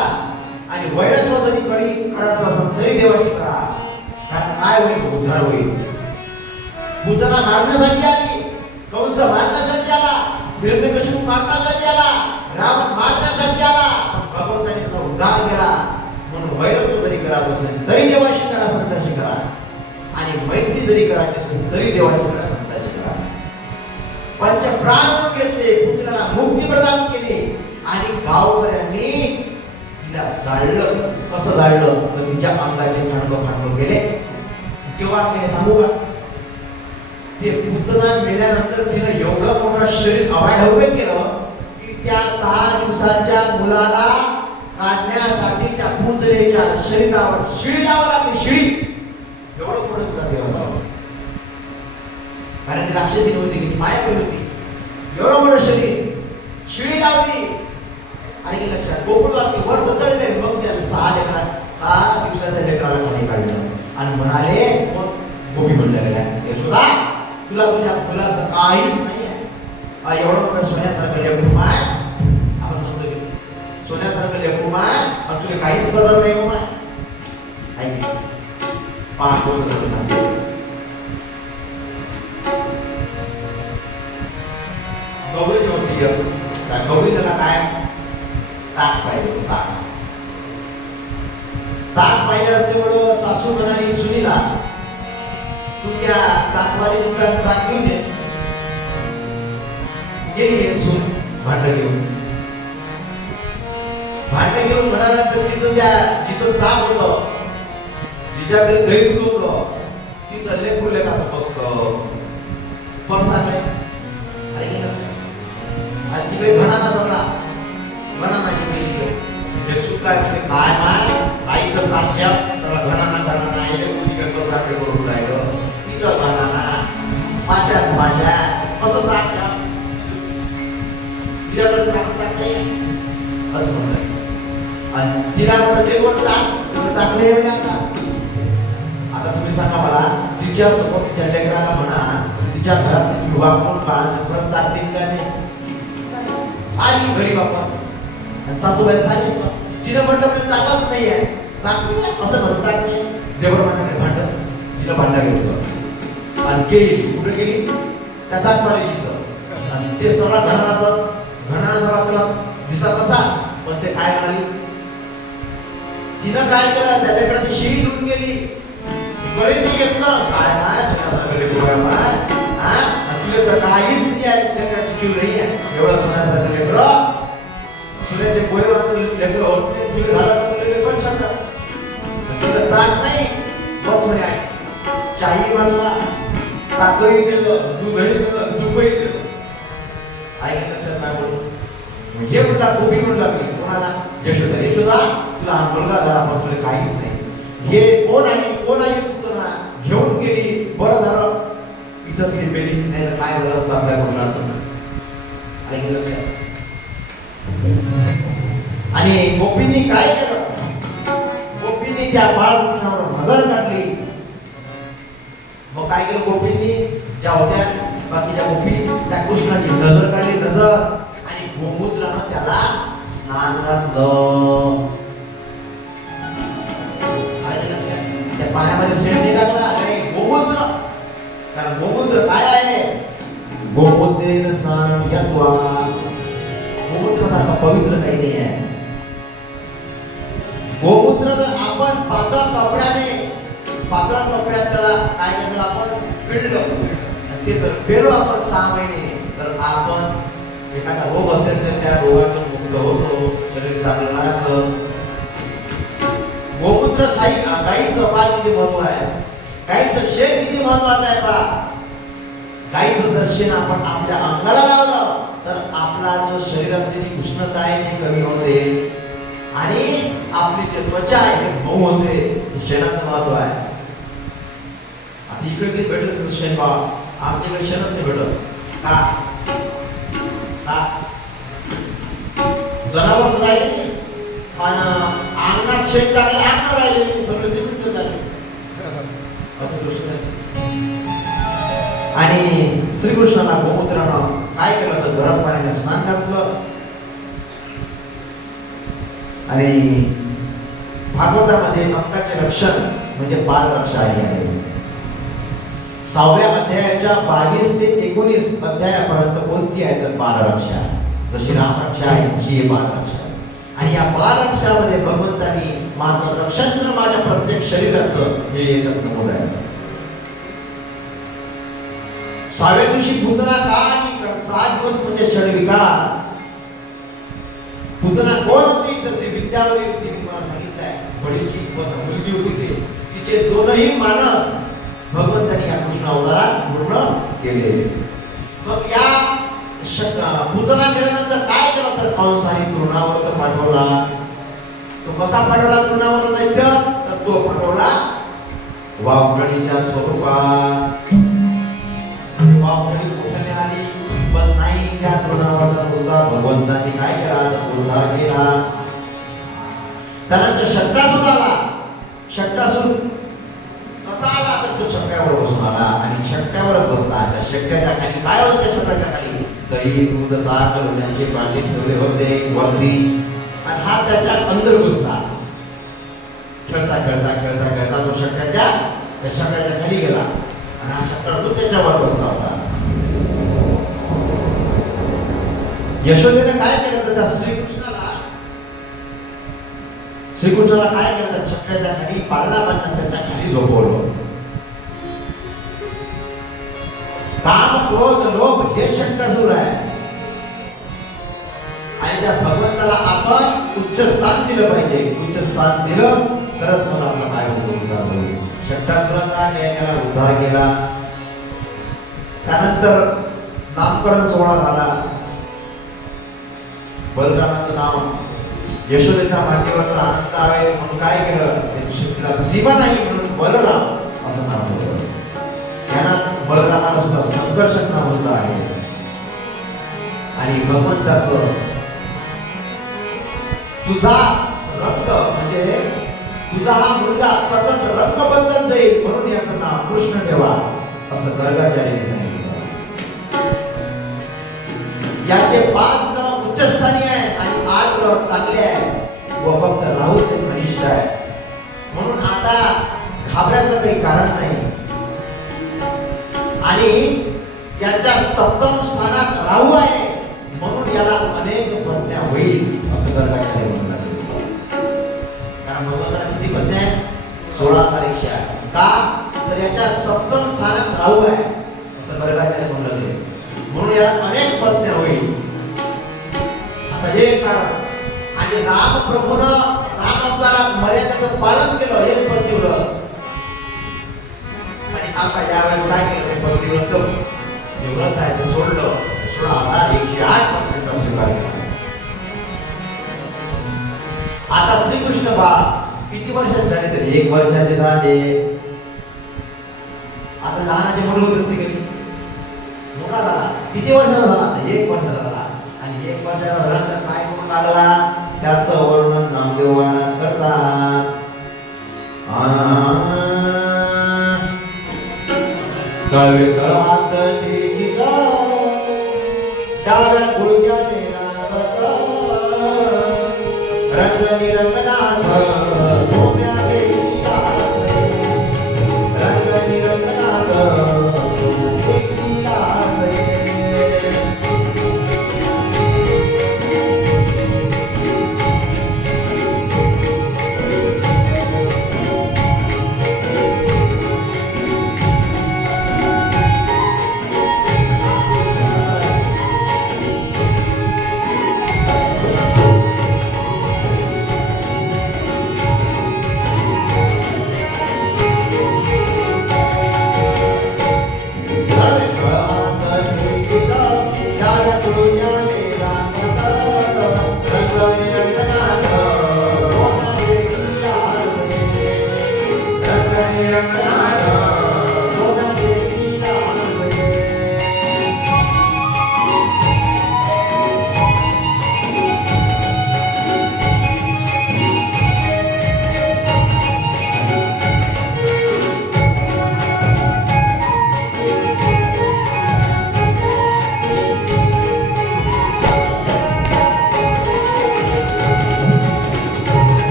आणि वैरत्व जरी करायचं असेल तरी देवाशी करा. कारण काय होईल? उद्धार होईल. बुद्धाला मारण्यासाठी आली, कंस मारण्यासाठी आला, हिरण्यकशिपू मारण्यासाठी आला, रावण मारण्यासाठी आला, पण भगवंताने त्याचा उद्धार केला. म्हणून वैरत्व जरी करायचं असेल तरी देवाशी करा, संतांशी करा, आणि मैत्री जरी करायची असेल तरी देवाशी करा, संतांशी करा. पंचप्राण घेतले, पुत्राला मुक्ती प्रदान केली. आणि गावकऱ्यांनी तिला जाळलं. कसं जाळलं तर तिच्या अंगाचे खांडव केले. केव्हा केले सांगू का? ते पुतना मेल्यानंतर तिनं एवढं मोठं शरीर अवाढव्य केलं की त्या 6 दिवसाच्या मुलाला काढण्यासाठी त्या पुतळेच्या शरीरावर शिडी लावा लागली. शिडी एवढं मोठं तुला देवाला, कारण ती राक्षसी नव्हती की ती मायावी होती. एवढं मोठं शरीर शिडी लावली. आणि लक्षात गोकुळवासी वर दचलले. मग त्या 6 दिवसाच्या लेकराला खाली काढलं आणि म्हणाले, मग गोपी म्हणल्या गेल्या, यशोदा तुला तुझ्या मुलाचं काहीच नाही आहे. एवढं मोठं सोन्यासारखं लेकरू माय, आपण म्हणतो की सोन्यासारखं लेकरू माय, आणि तुला काहीच कदर नाही हो माय. ऐक पहा गोष्ट तुम्ही सांगतो. गौरी नव्हती, गौरीला काय ताक पाहिजे. ताक पाहिजे असते म्हणून सासू म्हणाली सुनीला, तू त्या ताकवाली दुकान ताक घेऊन ये. गेली सून भांड घेऊन. म्हणाल्यानंतर जिचं ताक होतं, जिच्या घरी दही दूध होतं, तिचं लेकरू लेकाचं बसतं. पण सांगाय आणि तिकडे घणाना जमला. घणाना हे सुख काय माय आईचं ताक घ्या, सगळं घणाना सारखे करून राहिलं. तिथं घणाना माशाच माशा कसं ताक घ्या, तिच्याकडे ताक नाही असं म्हणलं. आणि तिला म्हणलं टाकले. आता तुम्ही सांगा मला, तिच्या समोर तिच्या लेकराला म्हणा, तिच्या घरात युवा कोण काळात खरंच टाकतील का नाही? आली घरी बापा आणि सासूबाईने सांगितलं. तिने म्हटलं म्हणजे ताकच नाही आहे, ताक असं म्हणून ताक नाही. देवर माझ्याकडे भांड, तिला भांडा घेतलं आणि गेली. कुठे गेली? त्या ताकमारी घेतलं. आणि ते सगळा घराणा सगळा त्याला दिसला तसा, पण ते काय म्हणाली, तिनं काय केलं, त्या लेकराची शिडी धुवून गेली. गळीत घेतलं. काय माय सोन्यासारखं गोळ्या माय, तुला तर काहीच नाही आहे, लेकराची जीव नाही आहे. एवढं सोन्यासारखं लेकरं, सोन्याचे गोळे वाटतं लेकरं होत नाही. तुला झालं तर तुला पण सांगतात, तुला ताक नाही बस म्हणे आहे. चाही मारला, ताकही दिलं, दूधही दिलं, तूपही दिलं. ऐकत लक्षात नाही बोलतो. हे म्हणता गोपी म्हणू लागली कोणाला? यशोदा. यशोदा तुला हा मुलगा झाला पण तुला काहीच नाही. हे कोण आहे पुतना घेऊन गेली. बरं झालं इथंच ती मेली, नाही तर काय झालं असतं आपल्या मुलाचं. ऐकलं लक्षात. आणि गोपींनी काय केलं? गोपींनी त्या बाळकृष्णावर नजर टाकली. मग काय केलं गोपींनी? ज्या होत्या बाकीच्या गोपी, त्या कृष्णाची नजर काढली. नजर आणि गोमूत्रानं त्याला स्नान घातलं. त्या पाण्यामध्ये शेण नाही टाकला, नाही गोमूत्र. कारण गोमूत्र काय आहे? गोमूत्रेण स्नानं घ्यात्वा. गोमूत्रासारखं पवित्र काही नाही आहे. गोमूत्र जर आपण पातळ कपड्याने पातळ कपड्यात त्याला काय केलं आपण पिळलं आणि ते जर पेलो आपण 6 महिने तर आपण एखादा रोग असेल तर त्या रोगातून मुक्त होतो, शरीर चांगलं राहतं. गोमूत्र गाईचं पाल किती महत्व आहे, गाईचं शेण किती महत्वाचं आहे पहा. गाईचं जर शेण आपण आपल्या अंगाला लावलं तर आपला जो शरीरातली जी उष्णता आहे ती कमी होते आणि आपली जी त्वचा आहे ती मऊ होते. शेणाचं महत्व आहे. आता इकडे किती भेटत शेण पहा, आमच्याकडे शेणच नाही भेटत का? जनावर राहिले नाही आणि अंगणात शेण टाकले अंगण राहिले नाही, सगळे सिमेंट झाले असं गोष्ट आहे. आणि श्रीकृष्णाला गोमूत्रानं काय केलं तर गरम पाण्याने स्नान घातलं. आणि भागवतामध्ये अंगाचे रक्षण म्हणजे बाल रक्षा आली आहे. 6व्या अध्यायाच्या 22 ते 19 अध्यायापर्यंत कोणती आहे तर बाल रक्षा. जशी राम रक्षा आहे तशी बाल रक्षा. आणि या बाल रक्षामध्ये भगवंतांनी माझं रक्षण कर माझ्या प्रत्येक शरीराचं हे याच्यात नमूद आहे. 6व्या दिवशी पुतना का आली तर 7 दिवस म्हणजे षडविकार. पुतना कोण होती तर ती विद्यावरी होती. मी मला सांगितलंय बडीची मुलगी होती ते. तिचे दोनही मानस भगवंतांनी या कृष्ण अवतारात पूर्ण केले. मग या पुतना केल्यानंतर काय केलं तर कंसाने तृणावर्त पाठवला. तो कसा पाठवला तृणावर्त दैत्य तर तो पाठवला वामगणीच्या स्वरूपात. वामगणी मोठ्याने आली पण नाही त्या तृणावर्त होता. भगवंतांनी काय केला तर उद्धार केला. त्यानंतर शक्रासूर आला. शक्रासूर कसा आला तर तो शक्यावर बसून आला आणि शक्यावरच बसला. त्या शक्याच्या खाली काय होतं त्या शक्याच्या खाली दही दूध ताक लोण्याचे पाणी ठेवले होते वरती आणि हा त्याच्या अंदर घुसला. खेळता खेळता खेळता खेळता तो शक्याच्या खाली गेला आणि हा शक्रासूर त्याच्यावर बसला होता. यशोदेने काय केलं तर त्या श्रीकृष्णाला काय केलं तर शक्याच्या खाली पाळला बांधला त्याच्या खाली झोपवलं. काम क्रोध लोभ हे शक्रासूर आहे आणि त्या भगवंताला आपण उच्च स्थान दिलं पाहिजे. उच्च स्थान दिलं तरच मग आपला काय होतो उद्धार होईल. शक्रासुराचा न्यायाला उद्धार केला. त्यानंतर नामकरण सोहळा झाला. बलरामाचं नाव यशोदेच्या मांडीवरचा आनंद आहे म्हणून काय केलं त्याची शक्तीला सीमा नाही म्हणून बलराम असं नाव ठेवलं. यांना बलरामाला सुद्धा संकर्षक नाव होतं आहे. आणि भगवंताचं तुझा रक्त म्हणजे तुझा हा मुलगा सतत रक्त बदलत जाईल म्हणून याचं नाव कृष्ण ठेवा असं गर्गाचार्यांनी सांगितलं. याचे 5 ग्रह उच्चस्थानी आहे आणि 8 ग्रह चांगले आहे व फक्त राहूच एक अनिष्ट आहे. म्हणून आता घाबरायचं काही कारण नाही. आणि याच्या 7म स्थानात राहू आहे म्हणून याला अनेक पत्न्या होईल असं गर्गाचार्य म्हणतात. कारण भगवंताला किती पत्न्या आहेत 16,100 आहे. का तर याच्या 7म स्थानात राहू आहे असं गर्गाचार्य म्हणले म्हणून याला अनेक पत्न्या होईल. आता हे कारण आणि राम प्रभूनं राम अवतारात मर्यादेचं पालन केलं एक पत्नीव्रत. आणि आता यावेळेस काय केलं ते पत्नीव्रत व्रत आहे ते सोडलं. 16,108 पत्न्यांचा स्वीकार केला. आता श्रीकृष्ण बाळ किती वर्षाचे झाले तर 1 वर्षाचे झाले. आता लहानाचे मोठे होत असते कधी मोठा झाला. किती वर्षाचा झाला 1 वर्षाचा झाला. आणि 1 वर्षाचा झाल्यानंतर काय करून लागला त्याचं वर्णन नामदेव महाराज करतात. कळवे कळात टेकिला डाव्या गुडघ्याने रागत रंगनी रंगनाथ धोम्या देवीचा रंगनी रंगनाथ देवीचा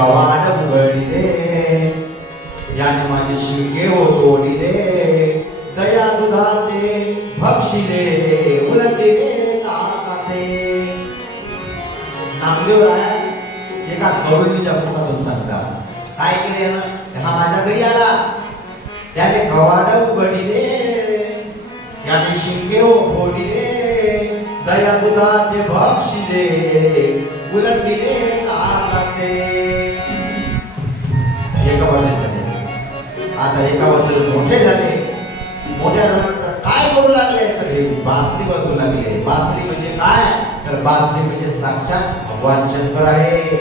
कवाड उघडिले, याने माझे शिंगे तोडिले, दया दुधाते भक्षिले, उलटिले ताकाते. नामदेव राय एका गवळणीच्या मुखातून सांगतात, काय केले यानं? हा माझ्या घरी आला, त्याने कवाड उघडिले, याने शिंगे फोडिले, दया दुधाते भक्षिले, उलटिले ताकाते. एका वर्षाचे आता एका वर्षाचे मोठे झाले. मोठ्या झाल्यानंतर काय करू लागले? तर हे बासरी वाजवू लागले. बासरी म्हणजे काय? तर बासरी म्हणजे साक्षात भगवान शंकर आहे.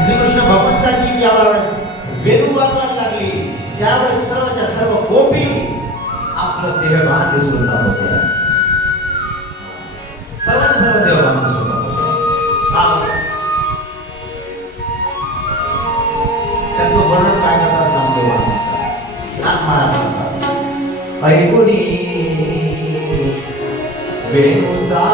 श्रीकृष्ण भगवंताची ज्यावेळेस वेणू वाजवायला लागली, त्यावेळेस सर्वच्या सर्व गोपी आपलं देहभान विसरून जात होते. सर्वांचे सर्व देहभान विसरून जात होते. त्याचं वर्णन काय करतात? नामदेव सांगतात, नाथमाळा सांगतात, ऐकुनी वेणूचा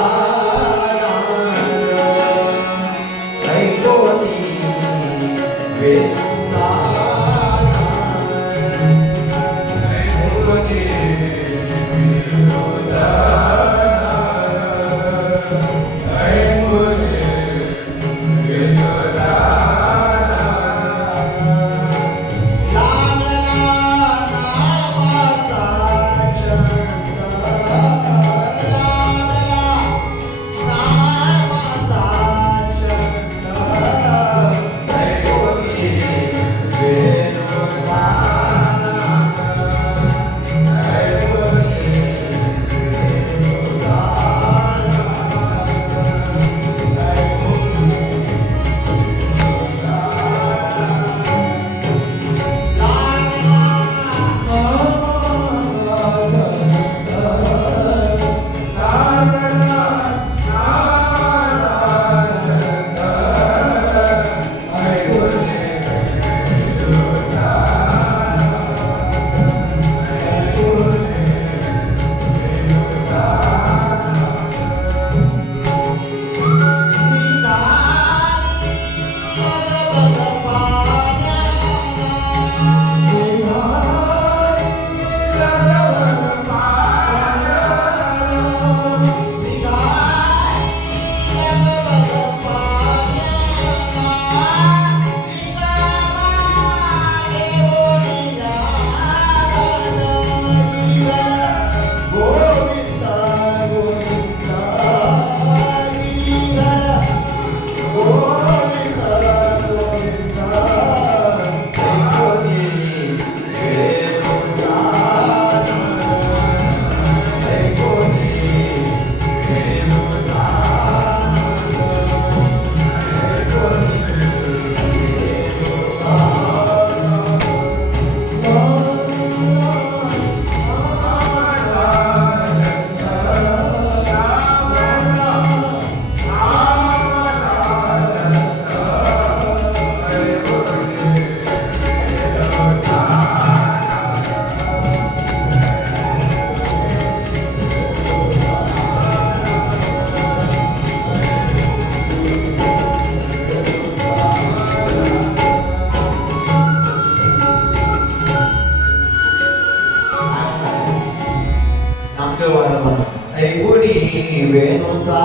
वेणूचा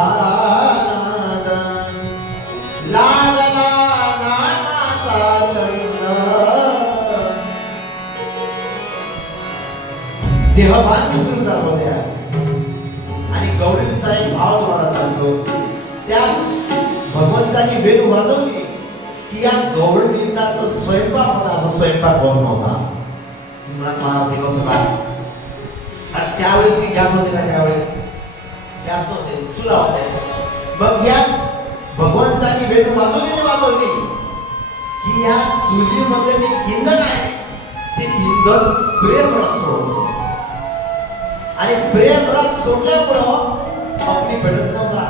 लागला नानाचा छंद. देहभान विसरून जात होत्या. आणि गौरींचा एक भाव तुम्हाला सांगतो, त्या भगवंतानी वेणू वाजवली की या गौरींचा जो स्वयंपाक होता, असा स्वयंपाक होत नव्हता. त्यावेळेस की गॅस होते का? त्यावेळेस गॅस नव्हते, चुला होत्या. मग या भगवंतानी वेणू वाजवली की या चुलीमधले जे इंधन आहे ते इंधन प्रेम रस सोडतो आणि प्रेम रस सोडल्यामुळं अग्नी पेटत नव्हता.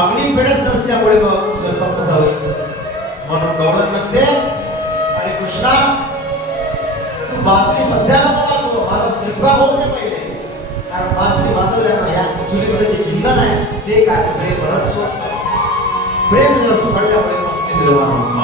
अग्नी पेटत नसल्यामुळे मग स्वयंपाक कसा होईल. म्हणून गवळण म्हणते अरे कृष्णा तू बासरी सध्या नको वाजवू, माझा स्वयंपाक होऊ दे पहिले. कारण बासरी वाजवल्यानं या चुलीकडे जे इंधन आहे ते काय प्रेम रस सोडतं. प्रेम रस सोडल्यामुळे अग्नी निर्माण होतो.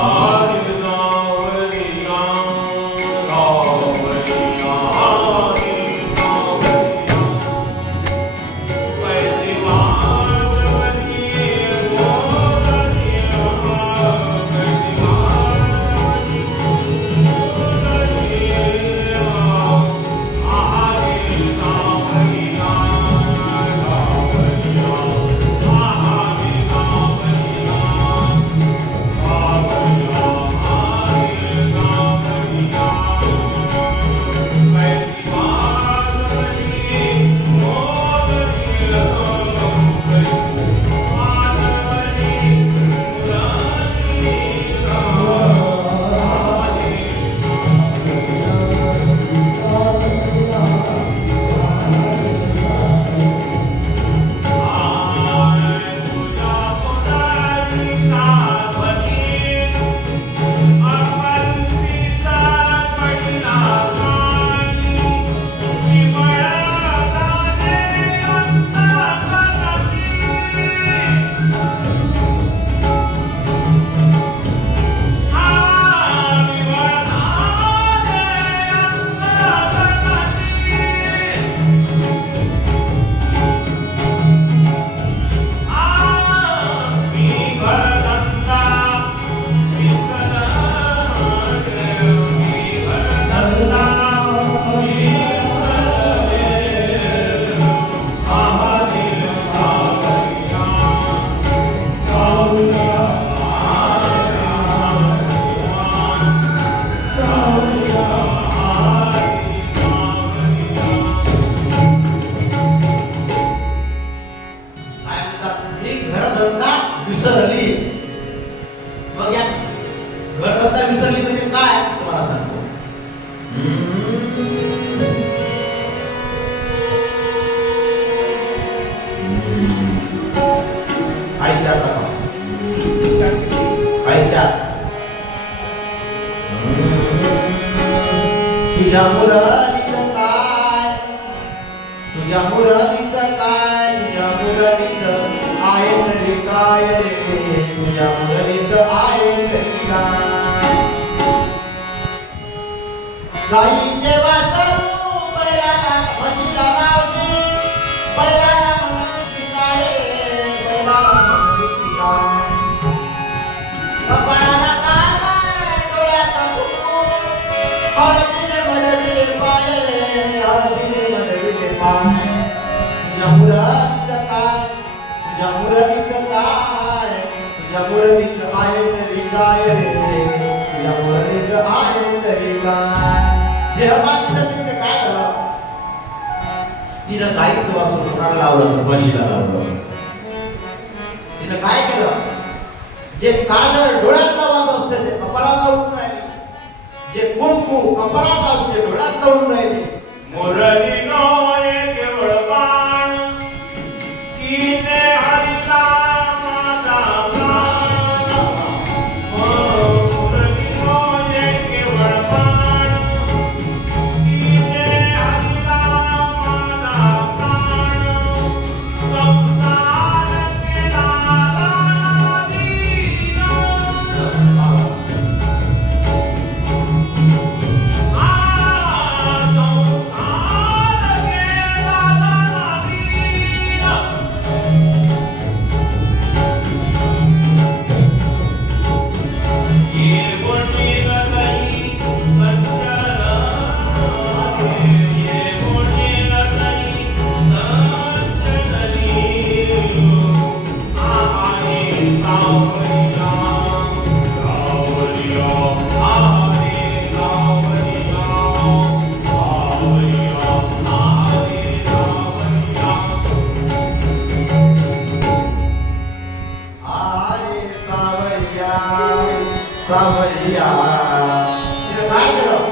विसरली. मग या घरधंदा विसरली म्हणजे काय तुम्हाला सांगतो. आईच्या तुझ्या मुरलीत काय, तुझ्या मुरलीत काय, तुझ्या मुरलीत आहे तरी काय रे, तुझ्या मुरलीत आहे तरी काय. गाईचे वासरू बैलाला म्हशीला लावशी, बैलाला म्हणून काय रे, बैलाला म्हणून शिकाय. कपाळाला कानाय, डोळ्यात कुंकू, हळदीने मडविले पाय रे, हळदीने मडविले पाय. तुझ्या मुरलीत काय, तुझ्या मुरलीत काय, तुझ्या मुरलीत आहे तरी काय रे, तुझ्या मुरलीत आहे तरी काय. देहबाबतीचं काय झालं. तिनं गाईचं वासरू कोणाला लावलं, म्हशीला लावलं. तिनं काय केलं, जे काजळ डोळ्यात लावत असते ते कपाळात लावून राहिले, जे कुंकू कपाळात लावून ते डोळ्यात लावून राहिले. मुरलीनो केवळ पान, तिने हरिला माझा प्राण. मुरलीनो केवळ पान, तिने हरिला माझा प्राण. संसार केला दानदीन, सावरिया. तिने काय केलं,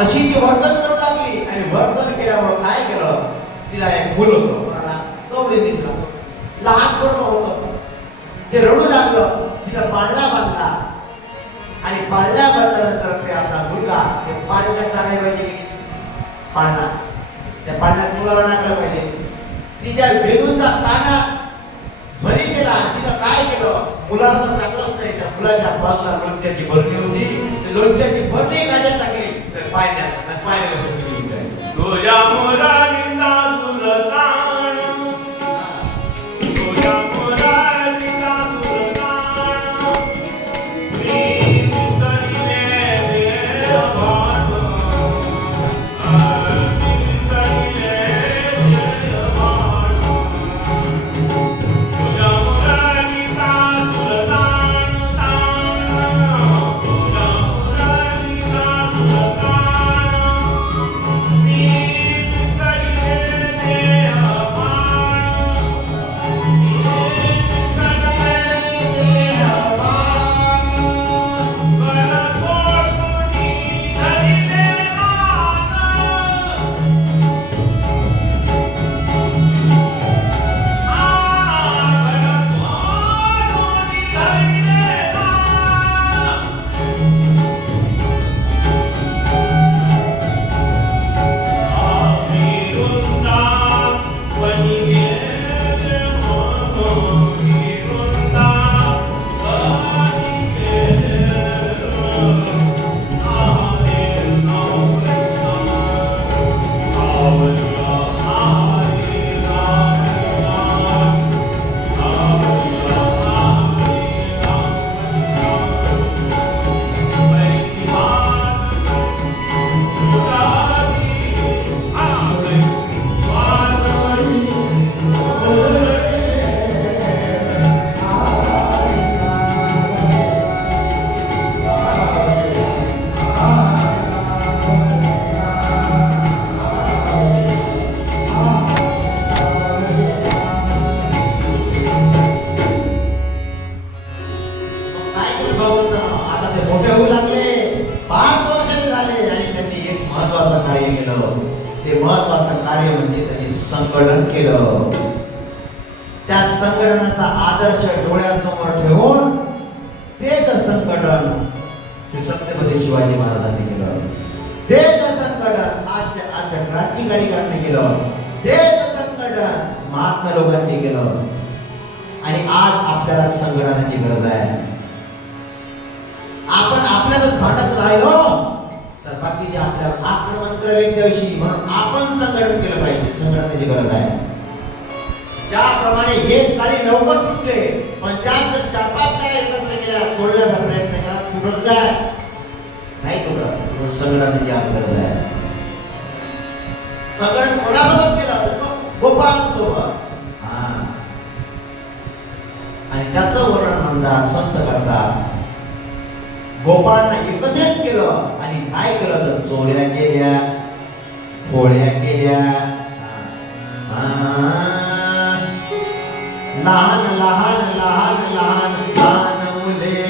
अशी ती वर्णन करू लागली. आणि वर्तन केल्यामुळं काय केलं, तिला एक मुलं होतं, कोणाला कवळीला लहान पोरगं होतं, ते रडू लागलं, तिला पाळणा बांधला आणि पाळणा बांधल्यानंतर ते आपला मुलगा ते पाळण्यात टाकायला पाहिजे की पाळणा, त्या पाळण्यात मुलाला टाकलं पाहिजे. तिच्या बेलूचा काना ध्वनी केला, तिनं काय केलं, मुलाला तर टाकलंच नाही, त्या मुलाच्या बाजूला लोणच्याची भरणी होती, ते लोणच्याची भरणी काढ्यात टाकली पाळण्यात, पाळण्याला सोडली. तुझ्या मुलांचा सुलतान, तुझ्या मुलांचा सुलतान, मी तरीने देवान, मी तरीने देवान. तुझ्या मुलांचा सुलतान, तुझ्या मुलांचा सुलतान, मी संघटन केलं. त्या संघटनाचा आदर्श डोळ्यासमोर ठेवून तेच संघटन श्री छत्रपती शिवाजी महाराजांनी केलं. तेच संघटन आज क्रांतिकारिकांनी केलं. तेच संघटन महात्मा लोकांनी केलं. आणि आज आपल्याला संघटनाची गरज आहे. आपण आपल्यालाच भांडत राहिलो तर बाकीचे आपल्याला आक्रमण करेल त्याविषयी. म्हणून आपण संघटन केलं पाहिजे. संघटनेची गरज आहे. ज्याप्रमाणे एक काळी लवकर तुटले पण त्यात जर 4-5 काळ्या एकत्र केल्या तोडण्याचा प्रयत्न केला तुटत जाय नाही तुटत. म्हणून संघटनेची आज गरज आहे. संघटन कोणासोबत केलं? गोपाळांसोबत. आणि त्याचं वर्णन म्हणतात संत करतात. गोपाळांना एकत्रित केलं आणि काय केलं तर चोऱ्या केल्या, खोड्या केल्या. लहान लहान लहान लहान लहान मुले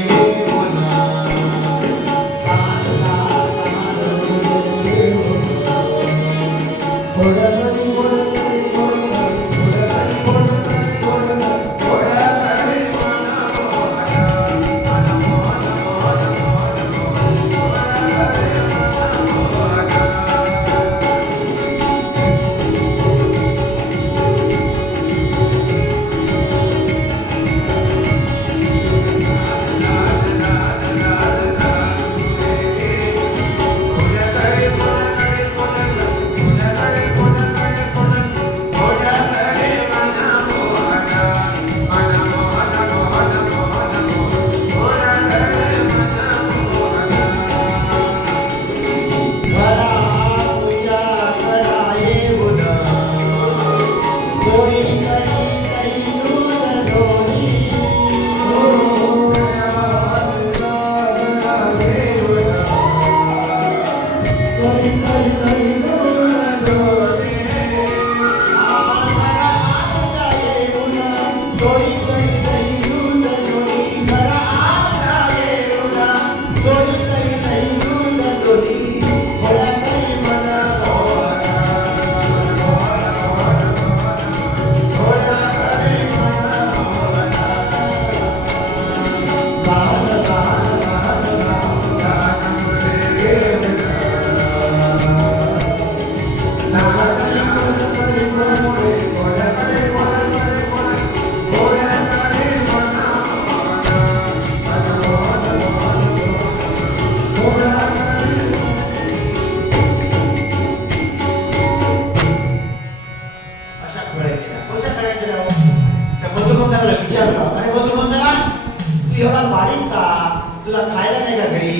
तुला खायला नाही का घरी?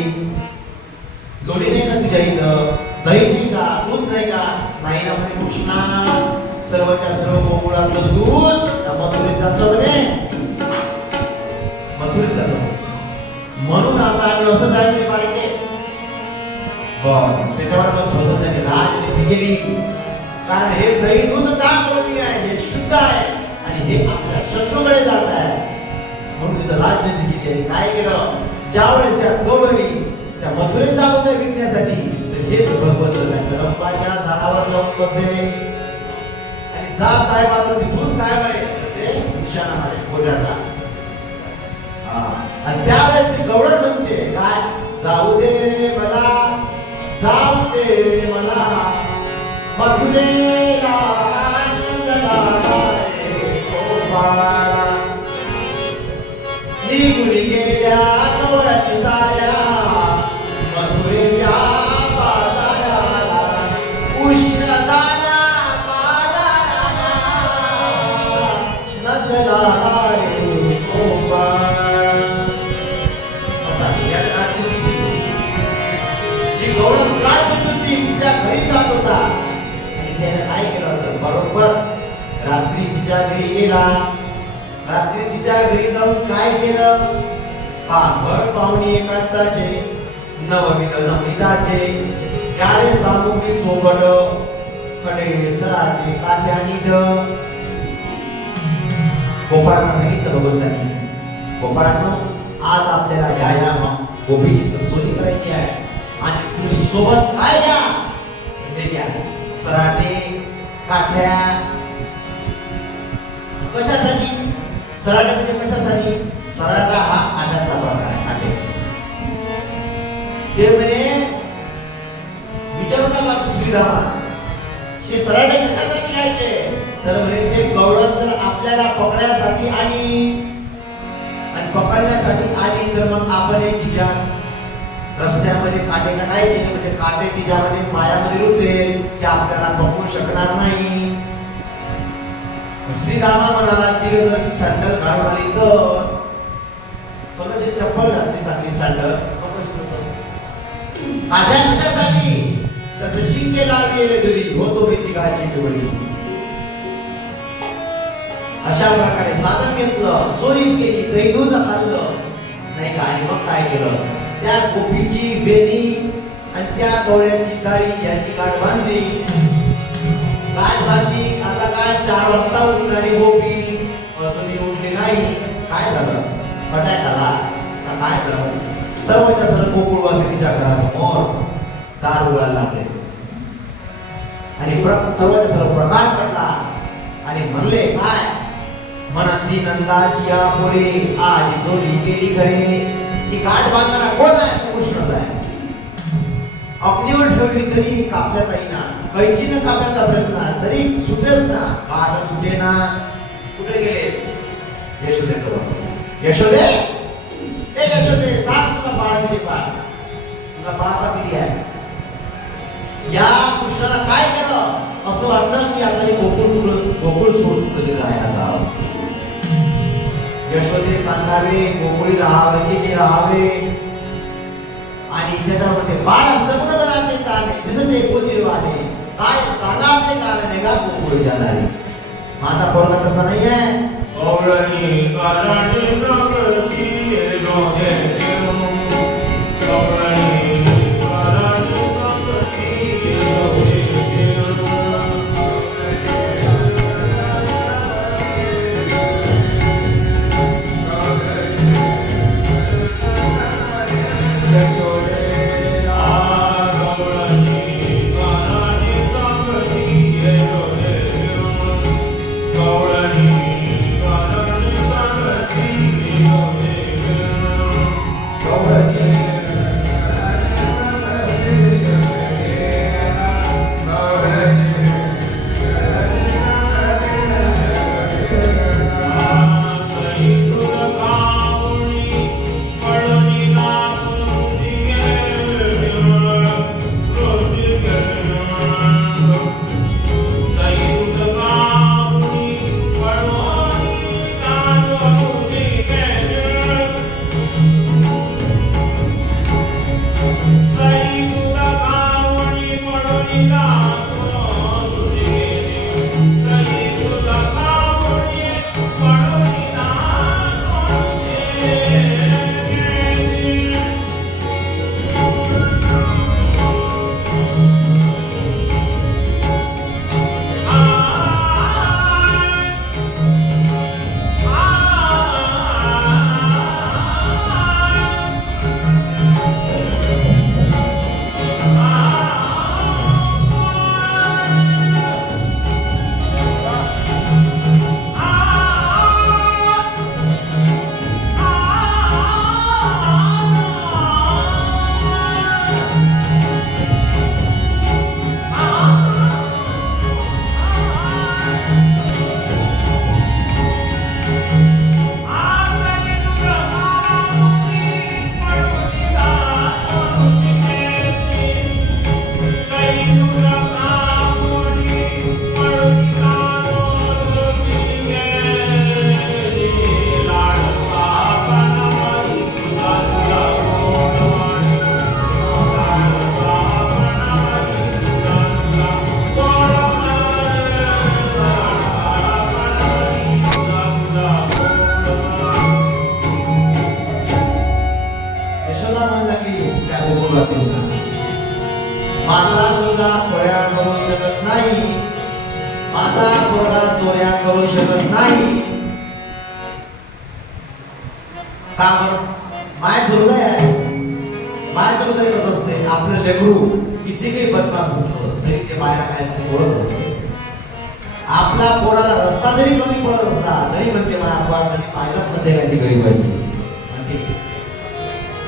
लोणी नाही का तुझ्या इथं? दही नाही का? दूध नाही का? नाही ना म्हणे कृष्णा, सर्वच्या सर्व गोकुळातलं दूध त्या मथुरेत जातं म्हणे, मथुरेत जातं. म्हणून आता आम्ही असं जायचं पाहिजे. बरं, त्याच्यावर मग भगवंताने राजनीती केली. कारण हे दही दूध दाखवली आहे, हे शुद्ध आहे आणि हे आपल्या शत्रूकडे जात आहे. म्हणून तिथं राजनीती केली आहे. काय केलं? ज्यावेळेस त्या गौरवी त्या मथुरेत जात होत्या विकण्यासाठी, तर हे भगवंत त्या रंबाच्या झाडावर जाऊन बसे आणि जात आहे मात्र तिथून काय मिळेल ते निशाणा मारेल गोड्याचा. आणि त्यावेळेस ती गवळण म्हणते काय? जाऊ दे मला, जाऊ दे मला, मथुरेला आनंद झाला रे गोपाळा. निघून गेल्या गवळण साऱ्या मथुरेच्या बाजाराला, उशीर झाला बाजाराला, नंदला रे गोपाळा. जी गौरव राज्य होती तिच्या घरी जात होता आणि त्याने काय केलं होतं? बरोबर रात्री तिच्या घरी गेला. रात्री तिच्या घरी जाऊन काय केलं? भर पाहुणे एकांताचे, नवविध नवनीताचे, त्याने सामुग्री चोपड, खडे सराटे काठ्या नीट. गोपाळांना सांगितलं भगवंतांनी, गोपाळांनो आज आपल्याला या गोपीची चोरी करायची आहे आणि तुम्ही सोबत काय घ्या? हे घ्या सराटे काठ्या. कशासाठी? सराटा म्हणजे कशासाठी? सराटा हा आट्यातला प्रकार आहे. काटे ते म्हणे विचारू नका श्रीरामा, हे सराटे कशासाठी घ्यायचे? तर म्हणे ते गौरव जर आपल्याला पकडण्यासाठी आली आणि पकडण्यासाठी आली तर मग आपण तिच्या रस्त्यामध्ये काटे टाकायचे, म्हणजे काटे तिच्यामध्ये पायामध्ये रुतेल, ते आपल्याला पकडू शकणार नाही. श्रीरामा म्हणाला की जर सँडल घालून आली तर समजा ते चप्पल घातली चांगली सँडल काट्या कशासाठी? तर शिंके लागलेले घरी होतो मी तिघाची डोळी. अशा प्रकारे साधन घेतलं, चोरी केली, दही दूध खाल्लं नाही का? आणि मग काय केलं? त्या गोपीची बेणी आणि त्या गवळ्याची डाळी यांची गाठ बांधली. गाठ बांधली. आता काय 4 वाजता उठणारी गोपी अजूनही उठली नाही. काय झालं? अटॅक आला का काय झालं? सर्वच्या सर्व गोकुळवासी तिच्या घरासमोर दार उघडायला लागले आणि सर्वच्या सर्व प्रकार पडला आणि म्हणले काय? मनाची नंदाची या पुढे आज चोरी केली खरे. ही गाठ बांधणारा कोण आहे? तो कृष्णच आहे. अग्नीवर ठेवली तरी कापल्या जाईना, कैचीनं कापण्याचा प्रयत्न तरी सुटेच ना, गाठ सुटे ना. कुठे गेले? यशोदे जवळ. यशोदे, हे यशोदे सांग तुला बाळ दिली का? तुला बाळा दिली आहे. या कृष्णाला काय केलं? असं वाटलं की आता हे गोकुळ सोडून राहायला जावं. यशोदे सांगावे गोकुळी राहावे की राहावे आणि त्याच्यामध्ये बाळ जगून बनाते ताने जसं ते गोजीरवाने काय सांगावे कारण आहे का गोकुळ जाणारे. माझा पोरगा तसा नाही आहे. गौरणी कारणी प्रकृती रोगे गौरणी कारणी प्रकृती रोगे गौरणी कारणी प्रकृती त्या गोकुळवासींना. माझा मुलगा खोड्या करू शकत नाही, माझा पोरगा चोऱ्या करू शकत नाही. का बरं? मायाचं हृदय आहे. मायाचं हृदय कसं असते? आपलं लेकरू किती काही बदमाश असतं तरी ते माया काय असते बोलत असते. आपला पोराला रस्ता जरी कमी पडत असला तरी म्हणते माझ्या पोरासाठी पाहिला म्हणते काही गरीबाची म्हणते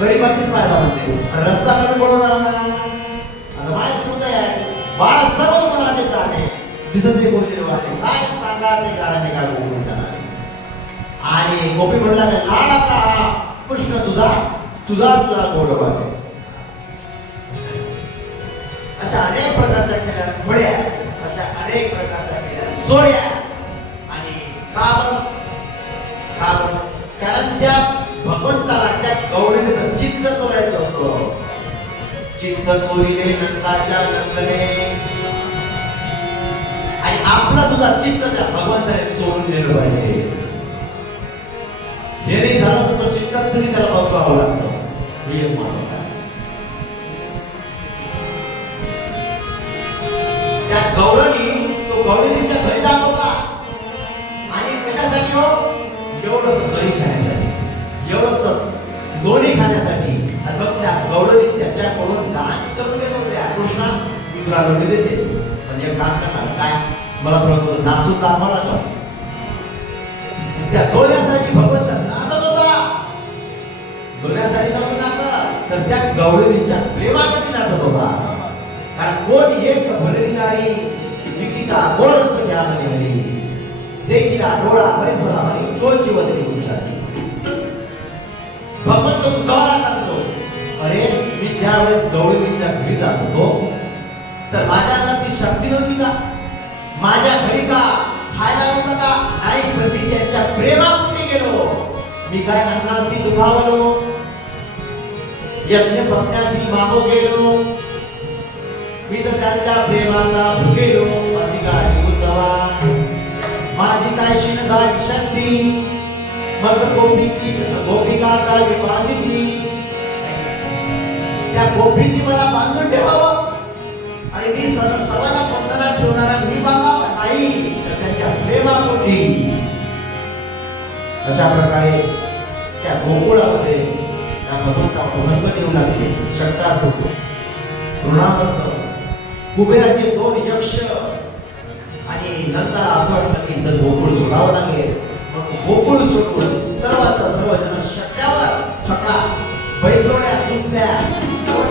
गरीबाचीच पाहिला म्हणते. रस्ता कमी पडवणार ना आता मायाचं हृदय आहे. बाळ सर्व गुणाचे ताणे दिसत ते बोलले वाटे काय सांगा ते गाराने काय बोलून जाणार. आणि गोपी म्हणला लाडा का कृष्ण तुझा तुझा तुला गोडवा आहे. अशा अनेक प्रकारच्या केल्या घोड्या, अशा अनेक प्रकारच्या केल्या जोड्या. आणि का बरं? कारण त्या भगवंताला त्या गौरीचं चित्त चोरायचं होतं. चित्त चोरीने नंदाच्या नंदने. आणि आपलं सुद्धा चित्त त्या भगवंताने चोरून नेलं पाहिजे. हे नाही झालं तर तो चित्तात तरी त्याला बसवावं लागतं. हे एक मानव आहे. त्या गौरवी तो गौरीच्या घरी जात होता आणि कशासाठी हो? एवढंच दही खाण्यासाठी, एवढंच लोणी खाण्यासाठी. आणि मग त्या गौरवी त्याच्याकडून डान्स करून घेत होत्या. कृष्णा मी तुला लोणी देते म्हणजे काम करणार काय मला तुला नाचून दाखवा लागलं. त्या दोन्यासाठी भगवंत नाचत होता. दोन्यासाठी नव्हतं नाचत तर त्या गौरवीच्या प्रेमासाठी नाचत होता. कारण कोण एक भरली नारी निकिता गोरस घ्या म्हणे हरी देखीला डोळा बैसला म्हणे तोची वदनी उच्चारी. भगवंत उद्धवाला सांगतो अरे मी ज्यावेळेस गौरीच्या घरी जात होतो तर माझ्या अंगात ती शक्ती नव्हती का? माझ्या घरी का खायला नव्हतं का? नाही, पण मी त्यांच्या प्रेमापोटी गेलो. मी काय अन्नाची दुखावलो, यज्ञ पत्न्याची मागो गेलो. मी तर त्यांच्या प्रेमाचा भुकेलो. अधिकारी उद्धवा माझी काय शिन झाली शक्ती मग गोपिका काय बांधली. त्या गोपींनी मला बांधून ठेवावं आणि मी सर्वांना बंधनात ठेवणारा मी बांधावं नाही, तर त्यांच्या प्रेमापोटी. अशा प्रकारे त्या गोकुळामध्ये त्या भगवंतावर संकट येऊ लागले. शक्रासुर, तृणावर्त, कुबेराचे 2 यक्ष. आणि नंतर असं वाटलं की इथं गोकुळ सोडावं लागेल. मग गोकुळ सोडून सर्वजण शक्यावर शकला बैलोड्या झुकल्या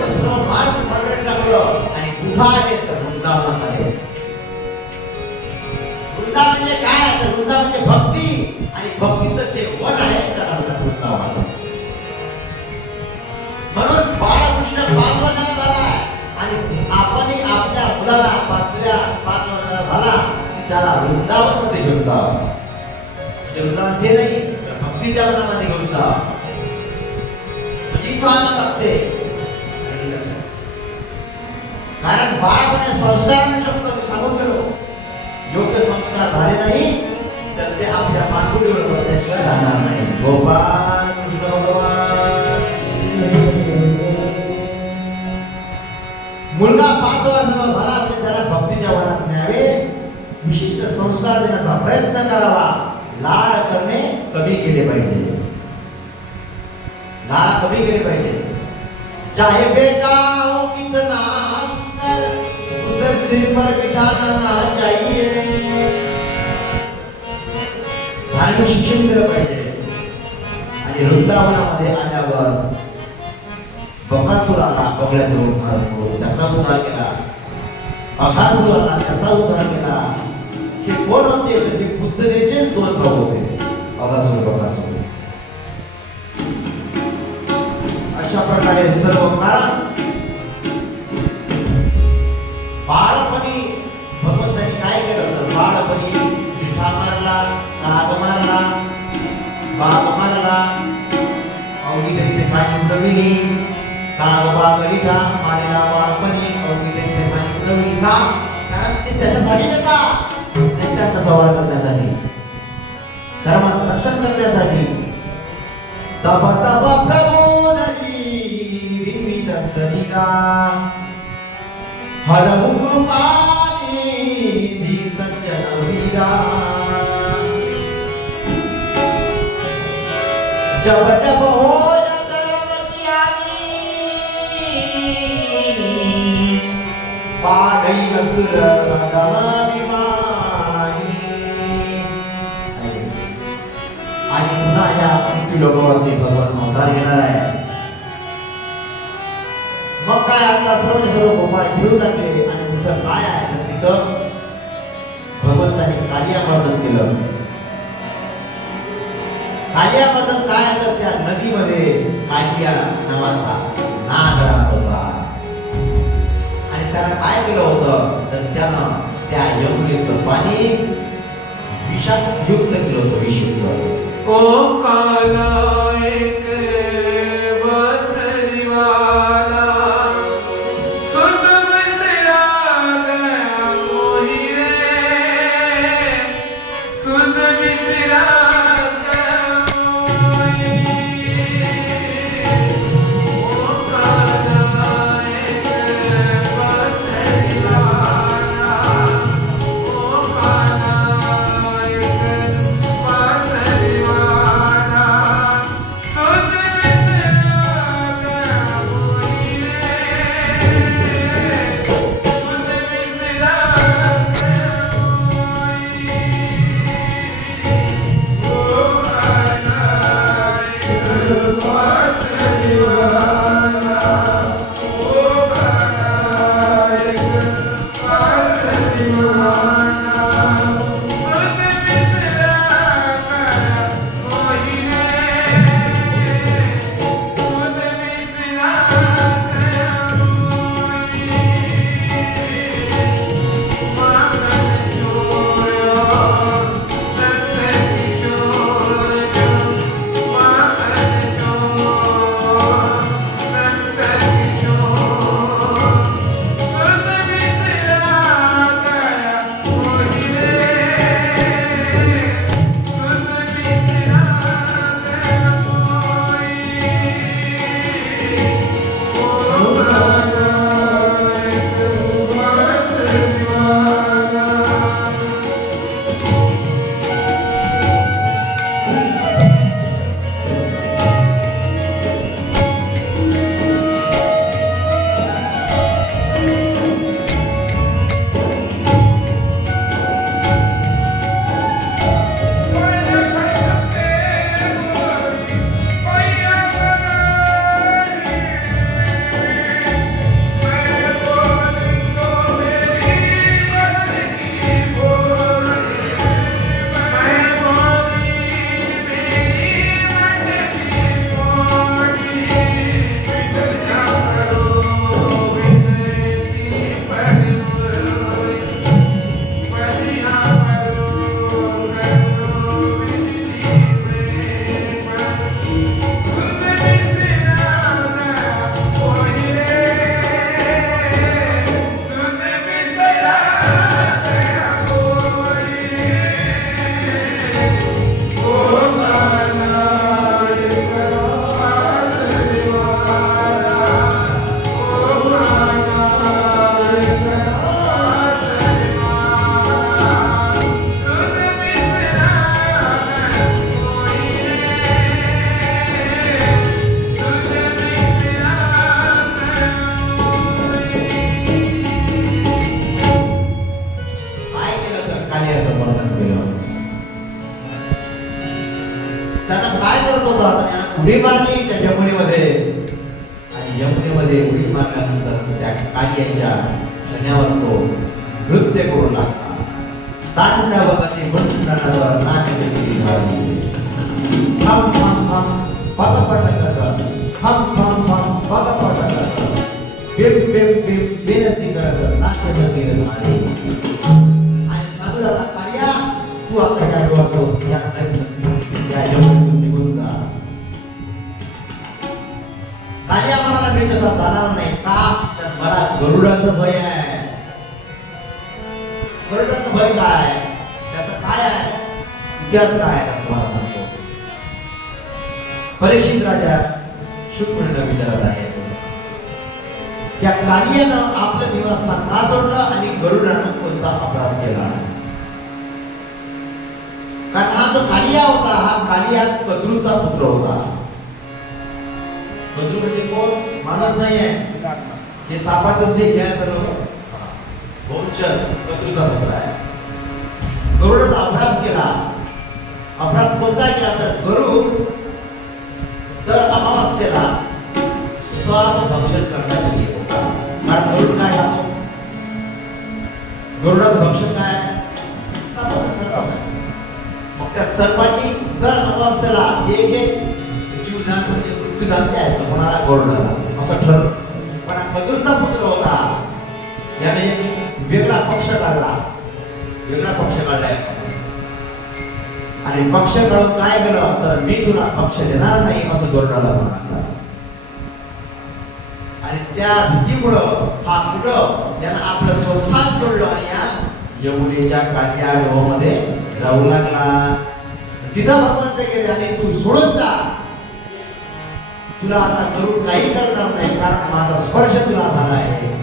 सर्व मार्ग पकडून टाकलं आणि कुठं आले तर वृंदावनात आले. वृंदा म्हणजे काय? तर वृंदा म्हणजे भक्ती आणि भक्तीचं जे वन आहे त्याला म्हणतात वृंदावन. म्हणून बाळकृष्ण 5 वर्षाचा झाला आणि आपणही आपल्या मुलाला 5 वर्षाचा झाला की त्याला वृंदावन मध्ये घेऊन जावं. वृंदावन ते नाही तर भक्तीच्या वनामध्ये घेऊन जावं. म्हणजे इथं आनंद लागते. कारण बाळपणे संस्कार नाही शकतो. मी सांगून गेलो योग्य संस्कार झाले नाही तर ते आपल्या पाठपुटीवर बसल्याशिवाय राहणार नाही. गोपाल कृष्ण भगवान. मुलगा 5 वर्षाचा झाला आपल्या त्याला भक्तीच्या वनात न्यावे, विशिष्ट संस्कार देण्याचा प्रयत्न करावा. लाळ करणे कमी केले पाहिजे. लाळ कमी केले पाहिजे. चाहे बेटा हो कितना सुंदर उसे सिर पर बिठाना चाहिए. धार्मिक शिक्षण दिलं पाहिजे. आणि वृंदावनामध्ये आल्यावर बकासुराला बगड्याचा उद्धार करून त्याचा उद्धार केला. अघासुराला त्याचा उद्धार केला. हे कोण होते? तर ते बुद्धदेवचेच 2 भाऊ होते, अघासुर बकासुर. अशा प्रकारे सर्व काळात बाळपणी भगवंतांनी काय केलं होतं? बाळपणी विठा मारला, नाग मारला, बाग मारला, अवघी त्यांचे पाणी उडविली. नाग बाग विठा मारला बाळपणी, अवघी त्यांचे पाणी उडविली. का? कारण ते त्याच्यासाठी देतात, त्यांचा सवाल करण्यासाठी, धर्माचं रक्षण करण्यासाठी. तब तब प्रभु सनीरा हरहु कृपानिधि सज्जन वीरा जब जब होय गर्भवत्यानी पाढै असुर रगमाभिमानी आणि पुन्हा या पृथ्वी लोकावरती भगवान अवतार घेणार आहे. मग काय आता सर्व गोपाळ घेऊन लागले आणि तिथं काय आहे तर तिथं भगवंताने कालियामर्दन केलं. कालियामर्दन काय तर त्या नदीमध्ये कालिया नावाचा नाग राहत होता आणि त्याला काय केलं होतं तर त्यानं त्या यमुनेचं पाणी विषात युक्त केलं होतं विषयुक्त. ओ काला एक बसरीवाला सुध बिसरा गया मोही रे सुध बिसरा गया मोही. ओ काला एक बसरीवाला ओ काला एक बसरीवाला सुध बिसरा गया मोही रे सुध बिसरा गया मोही. ओ काला एक बसरीवाला ओ काला एक बसरीवाला सुध बिसरा गया मोही रे सुध बिसरा गया मोही. माखन चोरो नंद किशोर माखन चोरो नंद किशोर सुध बिसरा गया मोही रे सुध बिसरा गया मोही. ओ काला एक बसरीवाला काय केलं तर कालियाचं वर्णन केलं. त्यानं काय करत होता तर त्यानं उडी मारली त्या यमुनेमध्ये आणि यमुनेमध्ये उडी मारल्यानंतर त्या कालियाच्या धन्यावर तो नृत्य करू लागला. तांडवगती मंडळावर नाचते गेली धावली. हम हम हम पगपटकत हम हम हम पगपटकत बिम बिम बिम विनंती करत नाचत गेली धावली. आणि सांगू लागला कालिया तू आता या डोळ्यात या यमुनेतून निघून जा. कालिया म्हणाला मी तसा जाणार नाही का तर मला गरुडाचं भय आहे. गरुडाचं भय काय त्याचं काय आहे इतिहास काय आहे तुम्हाला सांगतो. परीक्षित राजा शुकमुनीला विचारत आहे त्या कालियानं आपलं निवासस्थान का सोडलं आणि गरुडानं कोणता अपराध केला. कारण हा जो कालिया होता, हा कालिया कद्रूचा पुत्र होता. कद्रू म्हणजे कोण? माणूस नाहीये, हे सापाचं से घ्या सर्व वंशज कद्रूचा पुत्र आहे. गरुडाचा अपराध केला. अपराध कोणता केला तर गरुड दर अमावास्येला साप भक्षण करण्यासाठी येत होता. कारण गरुड काय खातो? गरुडाचं भक्षण काय? सापाचा सर्प. मग त्या सर्पाची दर अमावास्येला एक जीवदान म्हणजे मृत्यूदान द्यायचं कोणाला? गरुडाला, असं ठरलं. पण हा कद्रूचा पुत्र होता, याने वेगळा पक्ष काढला. वेगळा पक्ष काढलाय आणि पक्ष काढून काय केलं तर मी तुला पक्ष देणार नाही असं गरुडाला म्हणाला. आणि त्या भीतीमुळं हा कुठं त्यानं आपलं स्वस्थान सोडलं आणि या यमुनेच्या कालिया डोहामध्ये राहू लागला. तिथं भगवंत गेले आणि तू सोडून जा, तुला आता गरुड काही करणार नाही कारण माझा स्पर्श तुला झाला आहे.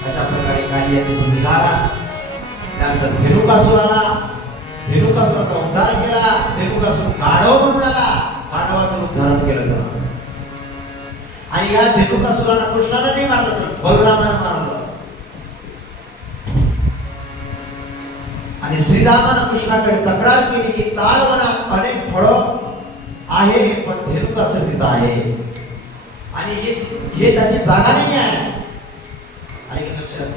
अशा प्रकारे कालिया तिथून निघाला. त्यानंतर धेनुकासुराला, धेनुकासुराचा उद्धार केला. धेनुकासुर गाढव म्हणून आला, गाढवाचं उद्धारण केलं त्यानं. आणि या धेनुकासुराला कृष्णाने नाही मारलं तर बलरामानं मारलं. आणि श्रीरामानं कृष्णाकडे तक्रार केली की तालवनात अनेक फळं आहे पण धेनुकासुर तिथं आहे आणि हे त्याची जागा नाही आहे. आणि लक्षात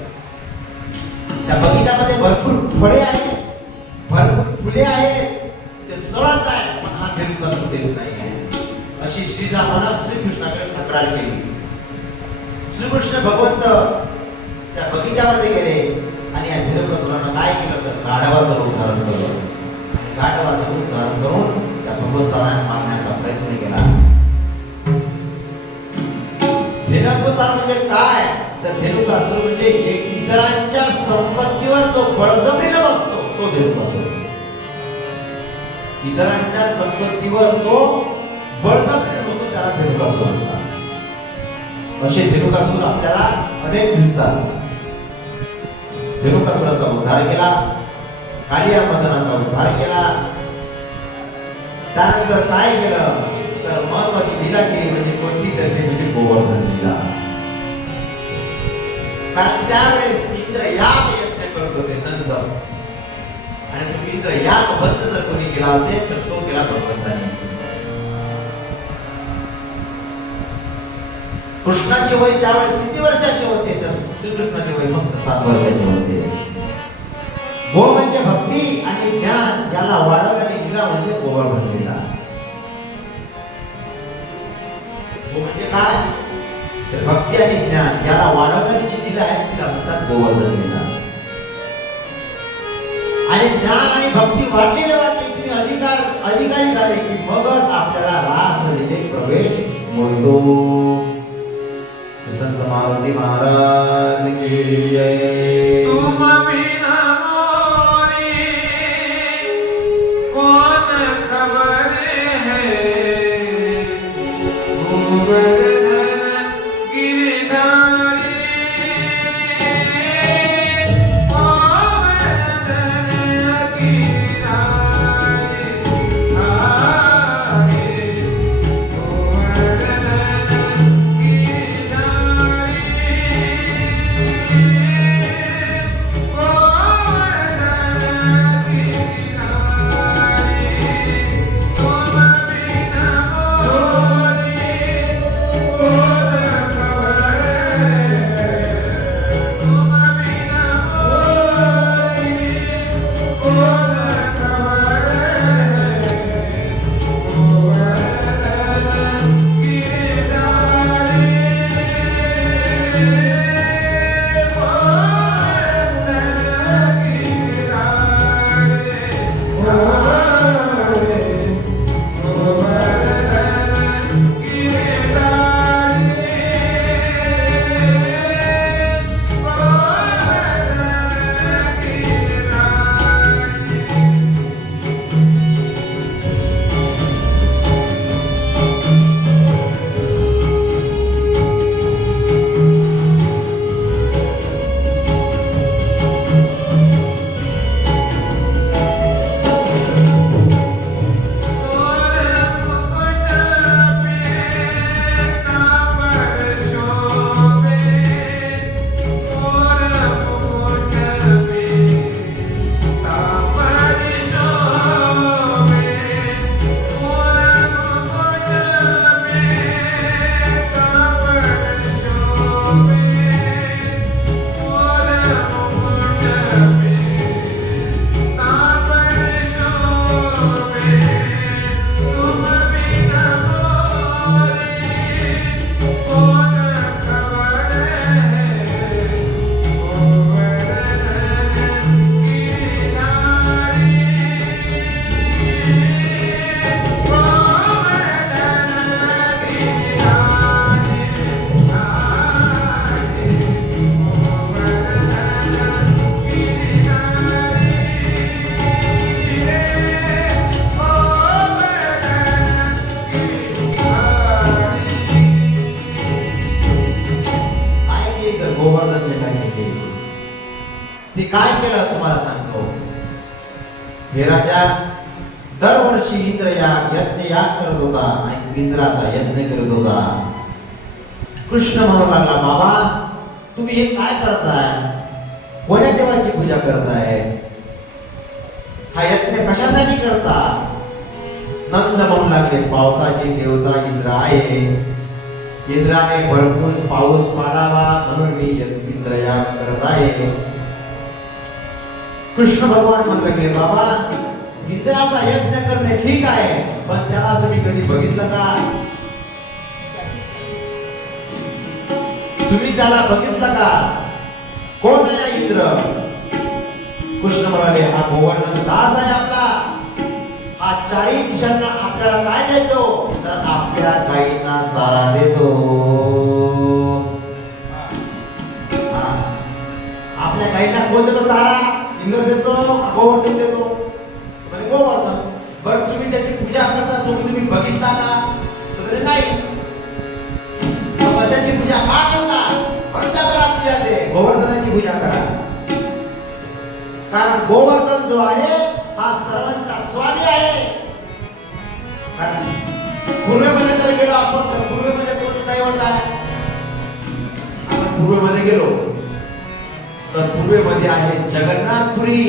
त्या बगीच्यामध्ये भरपूर फळे आहेत, भरपूर फुले आहेत, ते सळत आहे पण हा धेनुकासुर देत नाही आहे. अशी श्रीरामानं श्रीकृष्णाकडे तक्रार केली. श्रीकृष्ण भगवंत त्या बगीच्यामध्ये गेले आणि या धेनुकासुरानं काय केलं तर गाढवाचं रूप धारण केलं. आणि गाढवाचं रूप धारण करून त्या भगवंताला मारण्याचा प्रयत्न केला. धेनुकासुर म्हणजे काय तर धेनुकासुर म्हणजे इतरांच्या संपत्तीवर जो बळजबरीने बसतो तो धेनुकासुर. इतरांच्या संपत्तीवर जो बळजबरीने बसतो त्याला धेनुकासुर म्हणतात. असे धेनुकासुर आपल्याला अनेक दिसतात. धेनुकासुराचा उद्धार केला, कालिया मदनाचा उद्धार केला. त्यानंतर काय केलं तर महत्वाची लीला केली म्हणजे कोणती तर ती म्हणजे गोवर्धन लीला. कारण त्यावेळेस इंद्र याग यज्ञ करत होते नंद, आणि तो इंद्र याग बंद जर कोणी केला असेल तर तो केला भगवंताने. कृष्णाचे वय त्यावेळेस किती वर्षाचे होते तर श्रीकृष्णाचे वय फक्त 7 वर्षाचे होते. गो म्हणजे भक्ती आणि ज्ञान याला वाढवणारी लीला म्हणजे गोवर्धन लीला. गो म्हणजे काय तर भक्ती आणि ज्ञान याला वाढवणारी जी लीला आहे तिला म्हणतात गोवर्धन लीला. आणि ज्ञान आणि भक्ती वाढलेले तुम्ही अधिकारी झाले की मगच आपल्याला रास लीलेत प्रवेश मिळतो. संत मारुती महाराज की जय. तुम बिना मोरी कौन खबर है, गोवर्धन गिरधारी गोवर्धन गिरधारी हारे गोवर्धन गिरधारी केली. ते काय केलं तुम्हाला सांगतो. हे राजा दरवर्षी इंद्र यज्ञ करत होता आणि इंद्राचा यज्ञ करत होता. कृष्ण म्हणू लागला, बाबा तुम्ही हे काय करताय? कोण्या देवाची पूजा करताय? हा यज्ञ कशासाठी करता? नंद म्हणू लागले, पावसाची देवता इंद्र आहे. इंद्राने भरपूर पाऊस पाडावा म्हणून मी इंद्रयाग करत आहे. कृष्ण भगवान म्हणू लागले, बाबा इंद्राचा यज्ञ करणे ठीक आहे, पण त्याला तुम्ही कधी बघितलं का? तुम्ही त्याला बघितलं का? कोण आहे इंद्र? कृष्ण म्हणाले, हा गोवर्धन दास आहे आपला. हा चारही दिशांना आपल्याला काय देतो? तर आपल्या गायींना चारा देतो. आपल्या गायींना कोण देतो चारा? इंद्र देतो का गोवर्धन देतो? म्हणजे गोवर्धन. बरं तुम्ही त्याची पूजा करता, तुम्ही बघितला का? तर नाही. कशाची पूजा का करता? बंद करा पूजा, ते गोवर्धनाची पूजा करा. कारण गोवर्धन जो आहे हा सर्वांचा स्वामी आहे. कारण पूर्वेमध्ये जर गेलो आपण तर पूर्वेमध्ये कोणतं दैवत आहे? आपण पूर्वेमध्ये गेलो तर पूर्वेमध्ये आहे जगन्नाथपुरी.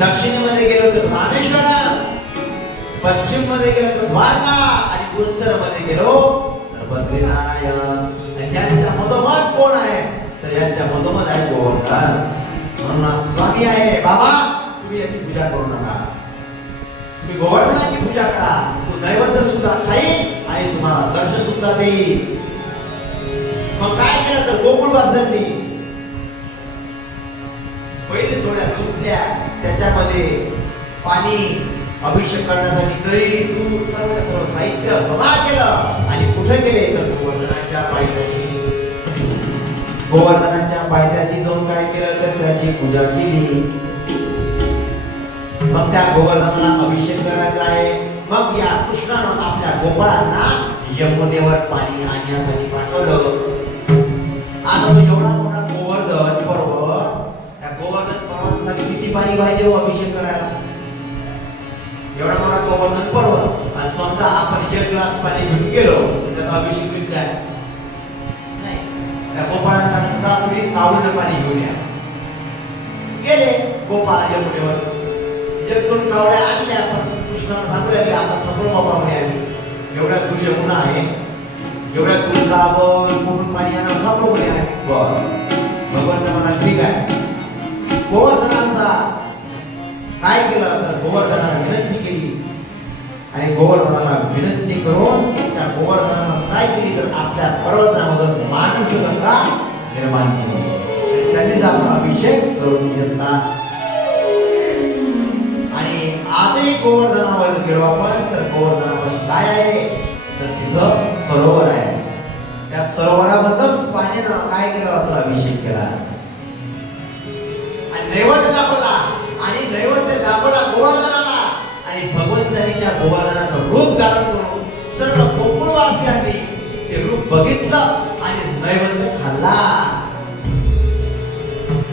दक्षिणेमध्ये गेलो तर रामेश्वरम, पश्चिम मध्ये गेलो तर द्वारका आणि उत्तर मध्ये गेलो तर बद्रीनारायण. आणि यांच्या मधोमध कोण आहे? तर यांच्या मधोमध आहे गोवर्धन. म्हणून स्वामी आहे. बाबा तुम्ही याची पूजा करू नका, तुम्ही गोवर्धनाची पूजा करा. तो नैवेद्य सुद्धा खाईल आणि तुम्हाला दर्शन सुद्धा देईल. मग काय केलं तर गोकुळवासियांनी पहिले जोड्या चुकल्या, त्याच्यामध्ये पाणी, अभिषेक करण्यासाठी दही, दूध, सर्व साहित्य जमा केलं आणि कुठे गेले तर गोवर्धनाच्या पायथ्याची जाऊन काय केलं तर त्याची पूजा केली. मग त्या गोवर्धनाला अभिषेक करायचा आहे. मग या कृष्णानं आपल्या गोपाळांना यमुनेवर पाणी आणण्यासाठी पाठवलं. आता तो एवढा मोठा गोवर्धन पर्वत, त्या गोवर्धन पर्वतासाठी किती पाणी पाहिजे हो अभिषेक करायला? एवढा मोठा गोवर्धन पर्वत, आणि समजा आपण एक ग्लास पाणी घेऊन गेलो तर त्याचा अभिषेक होईल काय? नाही. त्या गोपाळांना तुम्ही कावळं पाणी घेऊन या. गेले गोपाळ यमुनेवर, एक दोन कावळ्या आणल्या. पण कृष्णाला सांगू लागले, आता नको बाबा म्हणे, आम्ही एवढ्या दूर यमुना आहे, एवढ्या दूर जावं कुठून पाणी आणा नको म्हणे. भगवंत म्हणाला ठीक आहे. गोवर्धनाचा काय केलं तर गोवर्धनाला विनंती केली आणि गोवर्धनाला विनंती करून त्या गोवर्धनाला काय केली तर आपल्या पर्वतामधून मानसगंगा निर्माण केली. त्यांनीच आपण अभिषेक करून घेतला. आणि आजही गोवर्धनावर गेलो आपण तर गोवर्धनावर काय आहे तर तिथं सरोवर आहे. त्या सरोवरामधूनच पाण्यानं काय केलं तर अभिषेक केला आणि नैवेद्य दाखवला. आणि नैवेद्य दाखवला गोवर्धनाला. आणि भगवंतांनी त्या गोवर्धनाचं रूप धारण करून सर्व गोकुळवासियांनी ते रूप बघितलं आणि नैवेद्य खाल्ला.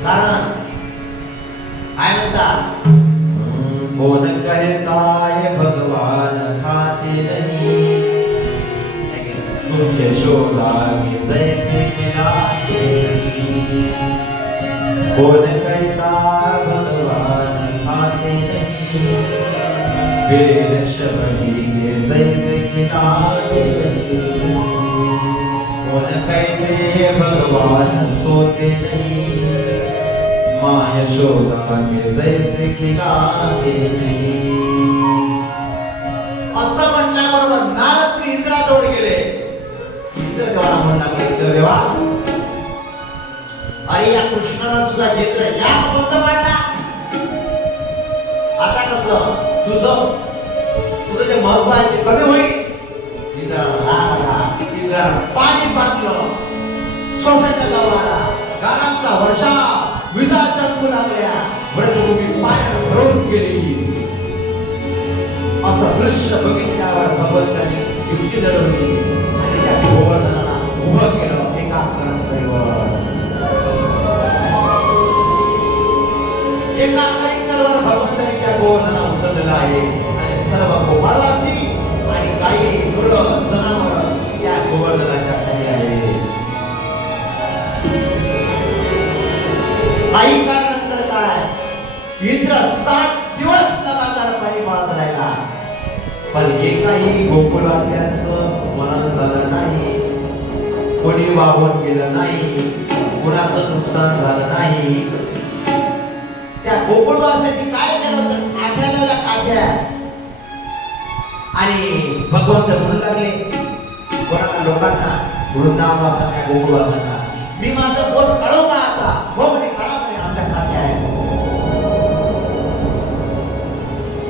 कारण काय म्हणतात, कोण कहता भगवान खाते नहीं, तुम यशोदा के जैसे खिलाते नहीं. कोण कहता भगवान खाते नहीं, बेर शबरी के जैसे खिलाते नहीं. कोण कहते भगवान सोते नहीं, माँ यशोदा के जैसे खिलाते नहीं. असं म्हणल्याबरोबर नारद इंद्राजवळ गेले. इंद्रदेवाला म्हणला, इंद्रदेवा अरे या कृष्णाला तुझा यंत्र या बंद पाडला. आता कसं तुझं जे महत्व आहे ते कमी होईल. इंद्राला पाणी पाडलं, सोसायटीचा वारा, गारांचा वर्षा, विजा चमकू लागल्या, व्रजभूमी पाण्यानं भरून गेली. असं दृश्य बघितल्यावर भगवंतांनी युक्ती धरवली आणि त्या गोवर्धनाला उभं केलं. एका दैवत गोपाळवासी आणि काही मुलं जनावर त्या गोवर्धनाच्या खाली आले. काही काळानंतर काय इंद्र 7 दिवस लगातार पाणी पाहत राहिला, पण एकाही गोकुळवासियांचं मरण झालं नाही, कोणी वाहून गेलं नाही, कोणाचं नुकसान झालं नाही. त्या गोकुळवासियांनी काय केलं तर काठ्या लावल्या, काठ्या. आणि भगवंत म्हणू लागले कोणाला, लोकांना, वृंदावनाच्या गोकुळवासियांना, मी माझं बोट काढू का आता? हो म्हणे, काढा म्हणे, आमच्या काठ्या आहे.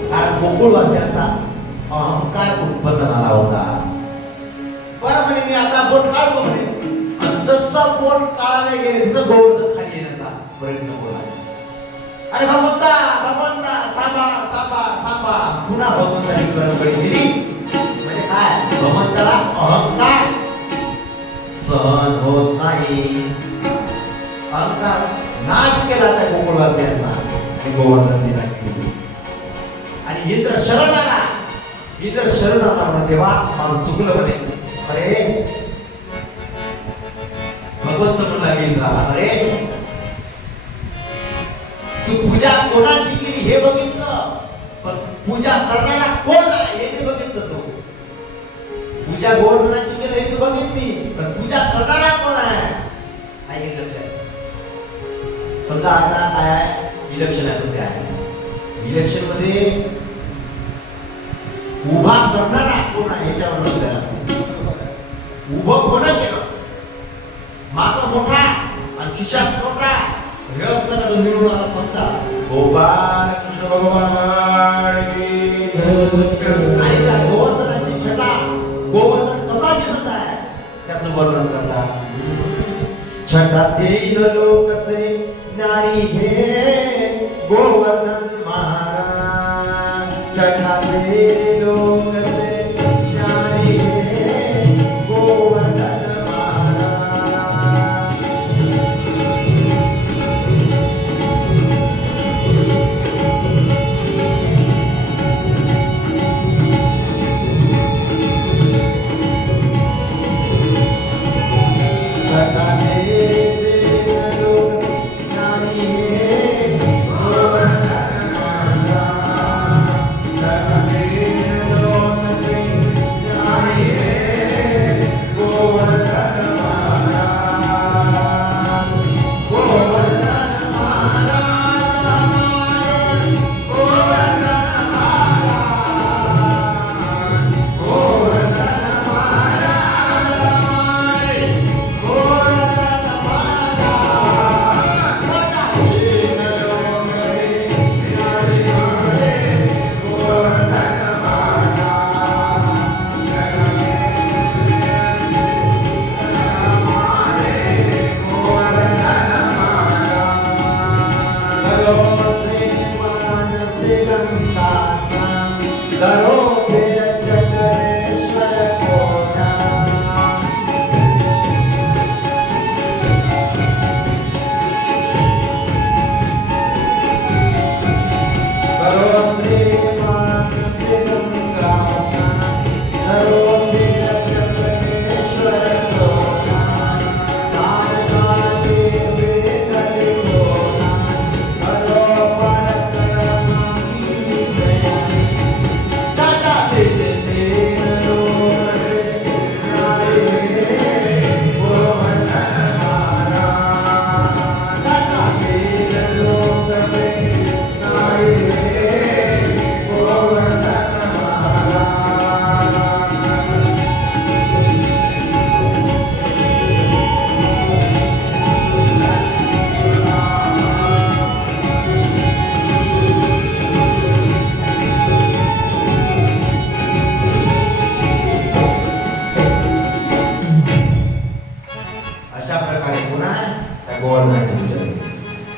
कारण गोकुळवासियांचा अहंकार उत्पन्न झाला होता. बरं म्हणे, मी आता बोट काढतो म्हणे. आणि जसं बोट काढायला गेले तसं गोवर्धन खाली येण्याचा प्रयत्न केला. अरे भगवंता, भगवंता, साबा साबा साबा. पुन्हा भगवंताची कडे गेली. म्हणजे काय, भगवंताला अहंकार सहन होत नाही. अहंकार नाश केला त्या गोकुळवासियांना आणि गोवर्धन दिला गेली. आणि इंद्र शरण आला. इंद्र शरण आला म्हणे, तेव्हा माझं चुकलं म्हणे. अरे भगवंत म्हणला इंद्राला, अरे तू पूजा कोणाची केली हे बघितलं, पण पूजा करणारा कोण आहे हे नाही बघितलं. तू पूजा गोवर्धनाची केली हे तू बघितली, पण पूजा करणारा कोण आहे हे लक्षात. समजा आता काय इलेक्शन आहे, सध्या आहे इलेक्शन मध्ये उभा करणारा कोण आहे याच्यावर लक्ष द्यायला. उभं कोण केलं, माग मोठा आणि खिशात मोठा हे असलं का तो निवडून आला. समजा गोपाल कृष्ण भगवान की आणि त्या गोवर्धनाची छटा, गोवर्धन कसा दिसत आहे त्याचं वर्णन करतात. छटा 3 लोक से नारी हे गोवर्धन महाराज. छटा 3 लोक से नारी हे गोवर्धन महाराज.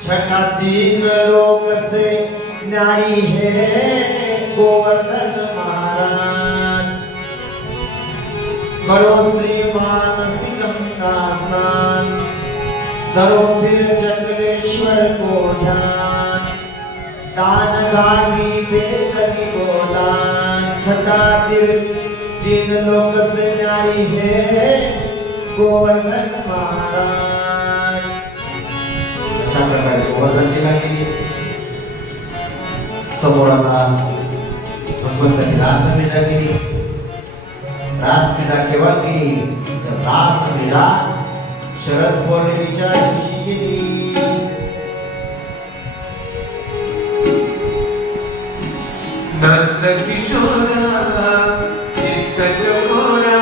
छठा 3 लोक से न्यारी है गोवर्धन महाराज. करो श्री मानसी गंगा स्नान, धरो फिर जंगलेश्वर को ध्यान. दान गामी वेदनी को दान, छटातील 3 लोक सैन्यानी हे गोवर्धन महाराज. अशा प्रकारे गोवर्धन लीला केली. समोर आता भगवंतांनी रासलीला केली. रासलीला केव्हा केली? तर रासलीला शरद पौर्णिमेच्या दिवशी केली. नंद किशोरा चित्त चकोरा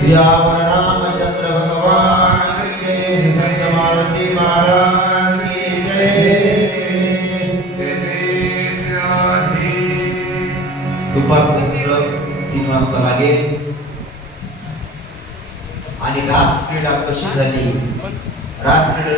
सियावर रामचंद्र भगवान की जय. संत मारुति महाराज की जय. दुपारचं सत्र 3 वाजता लागेल. आणि रास क्रीडा कशी झाली? रास क्रीडा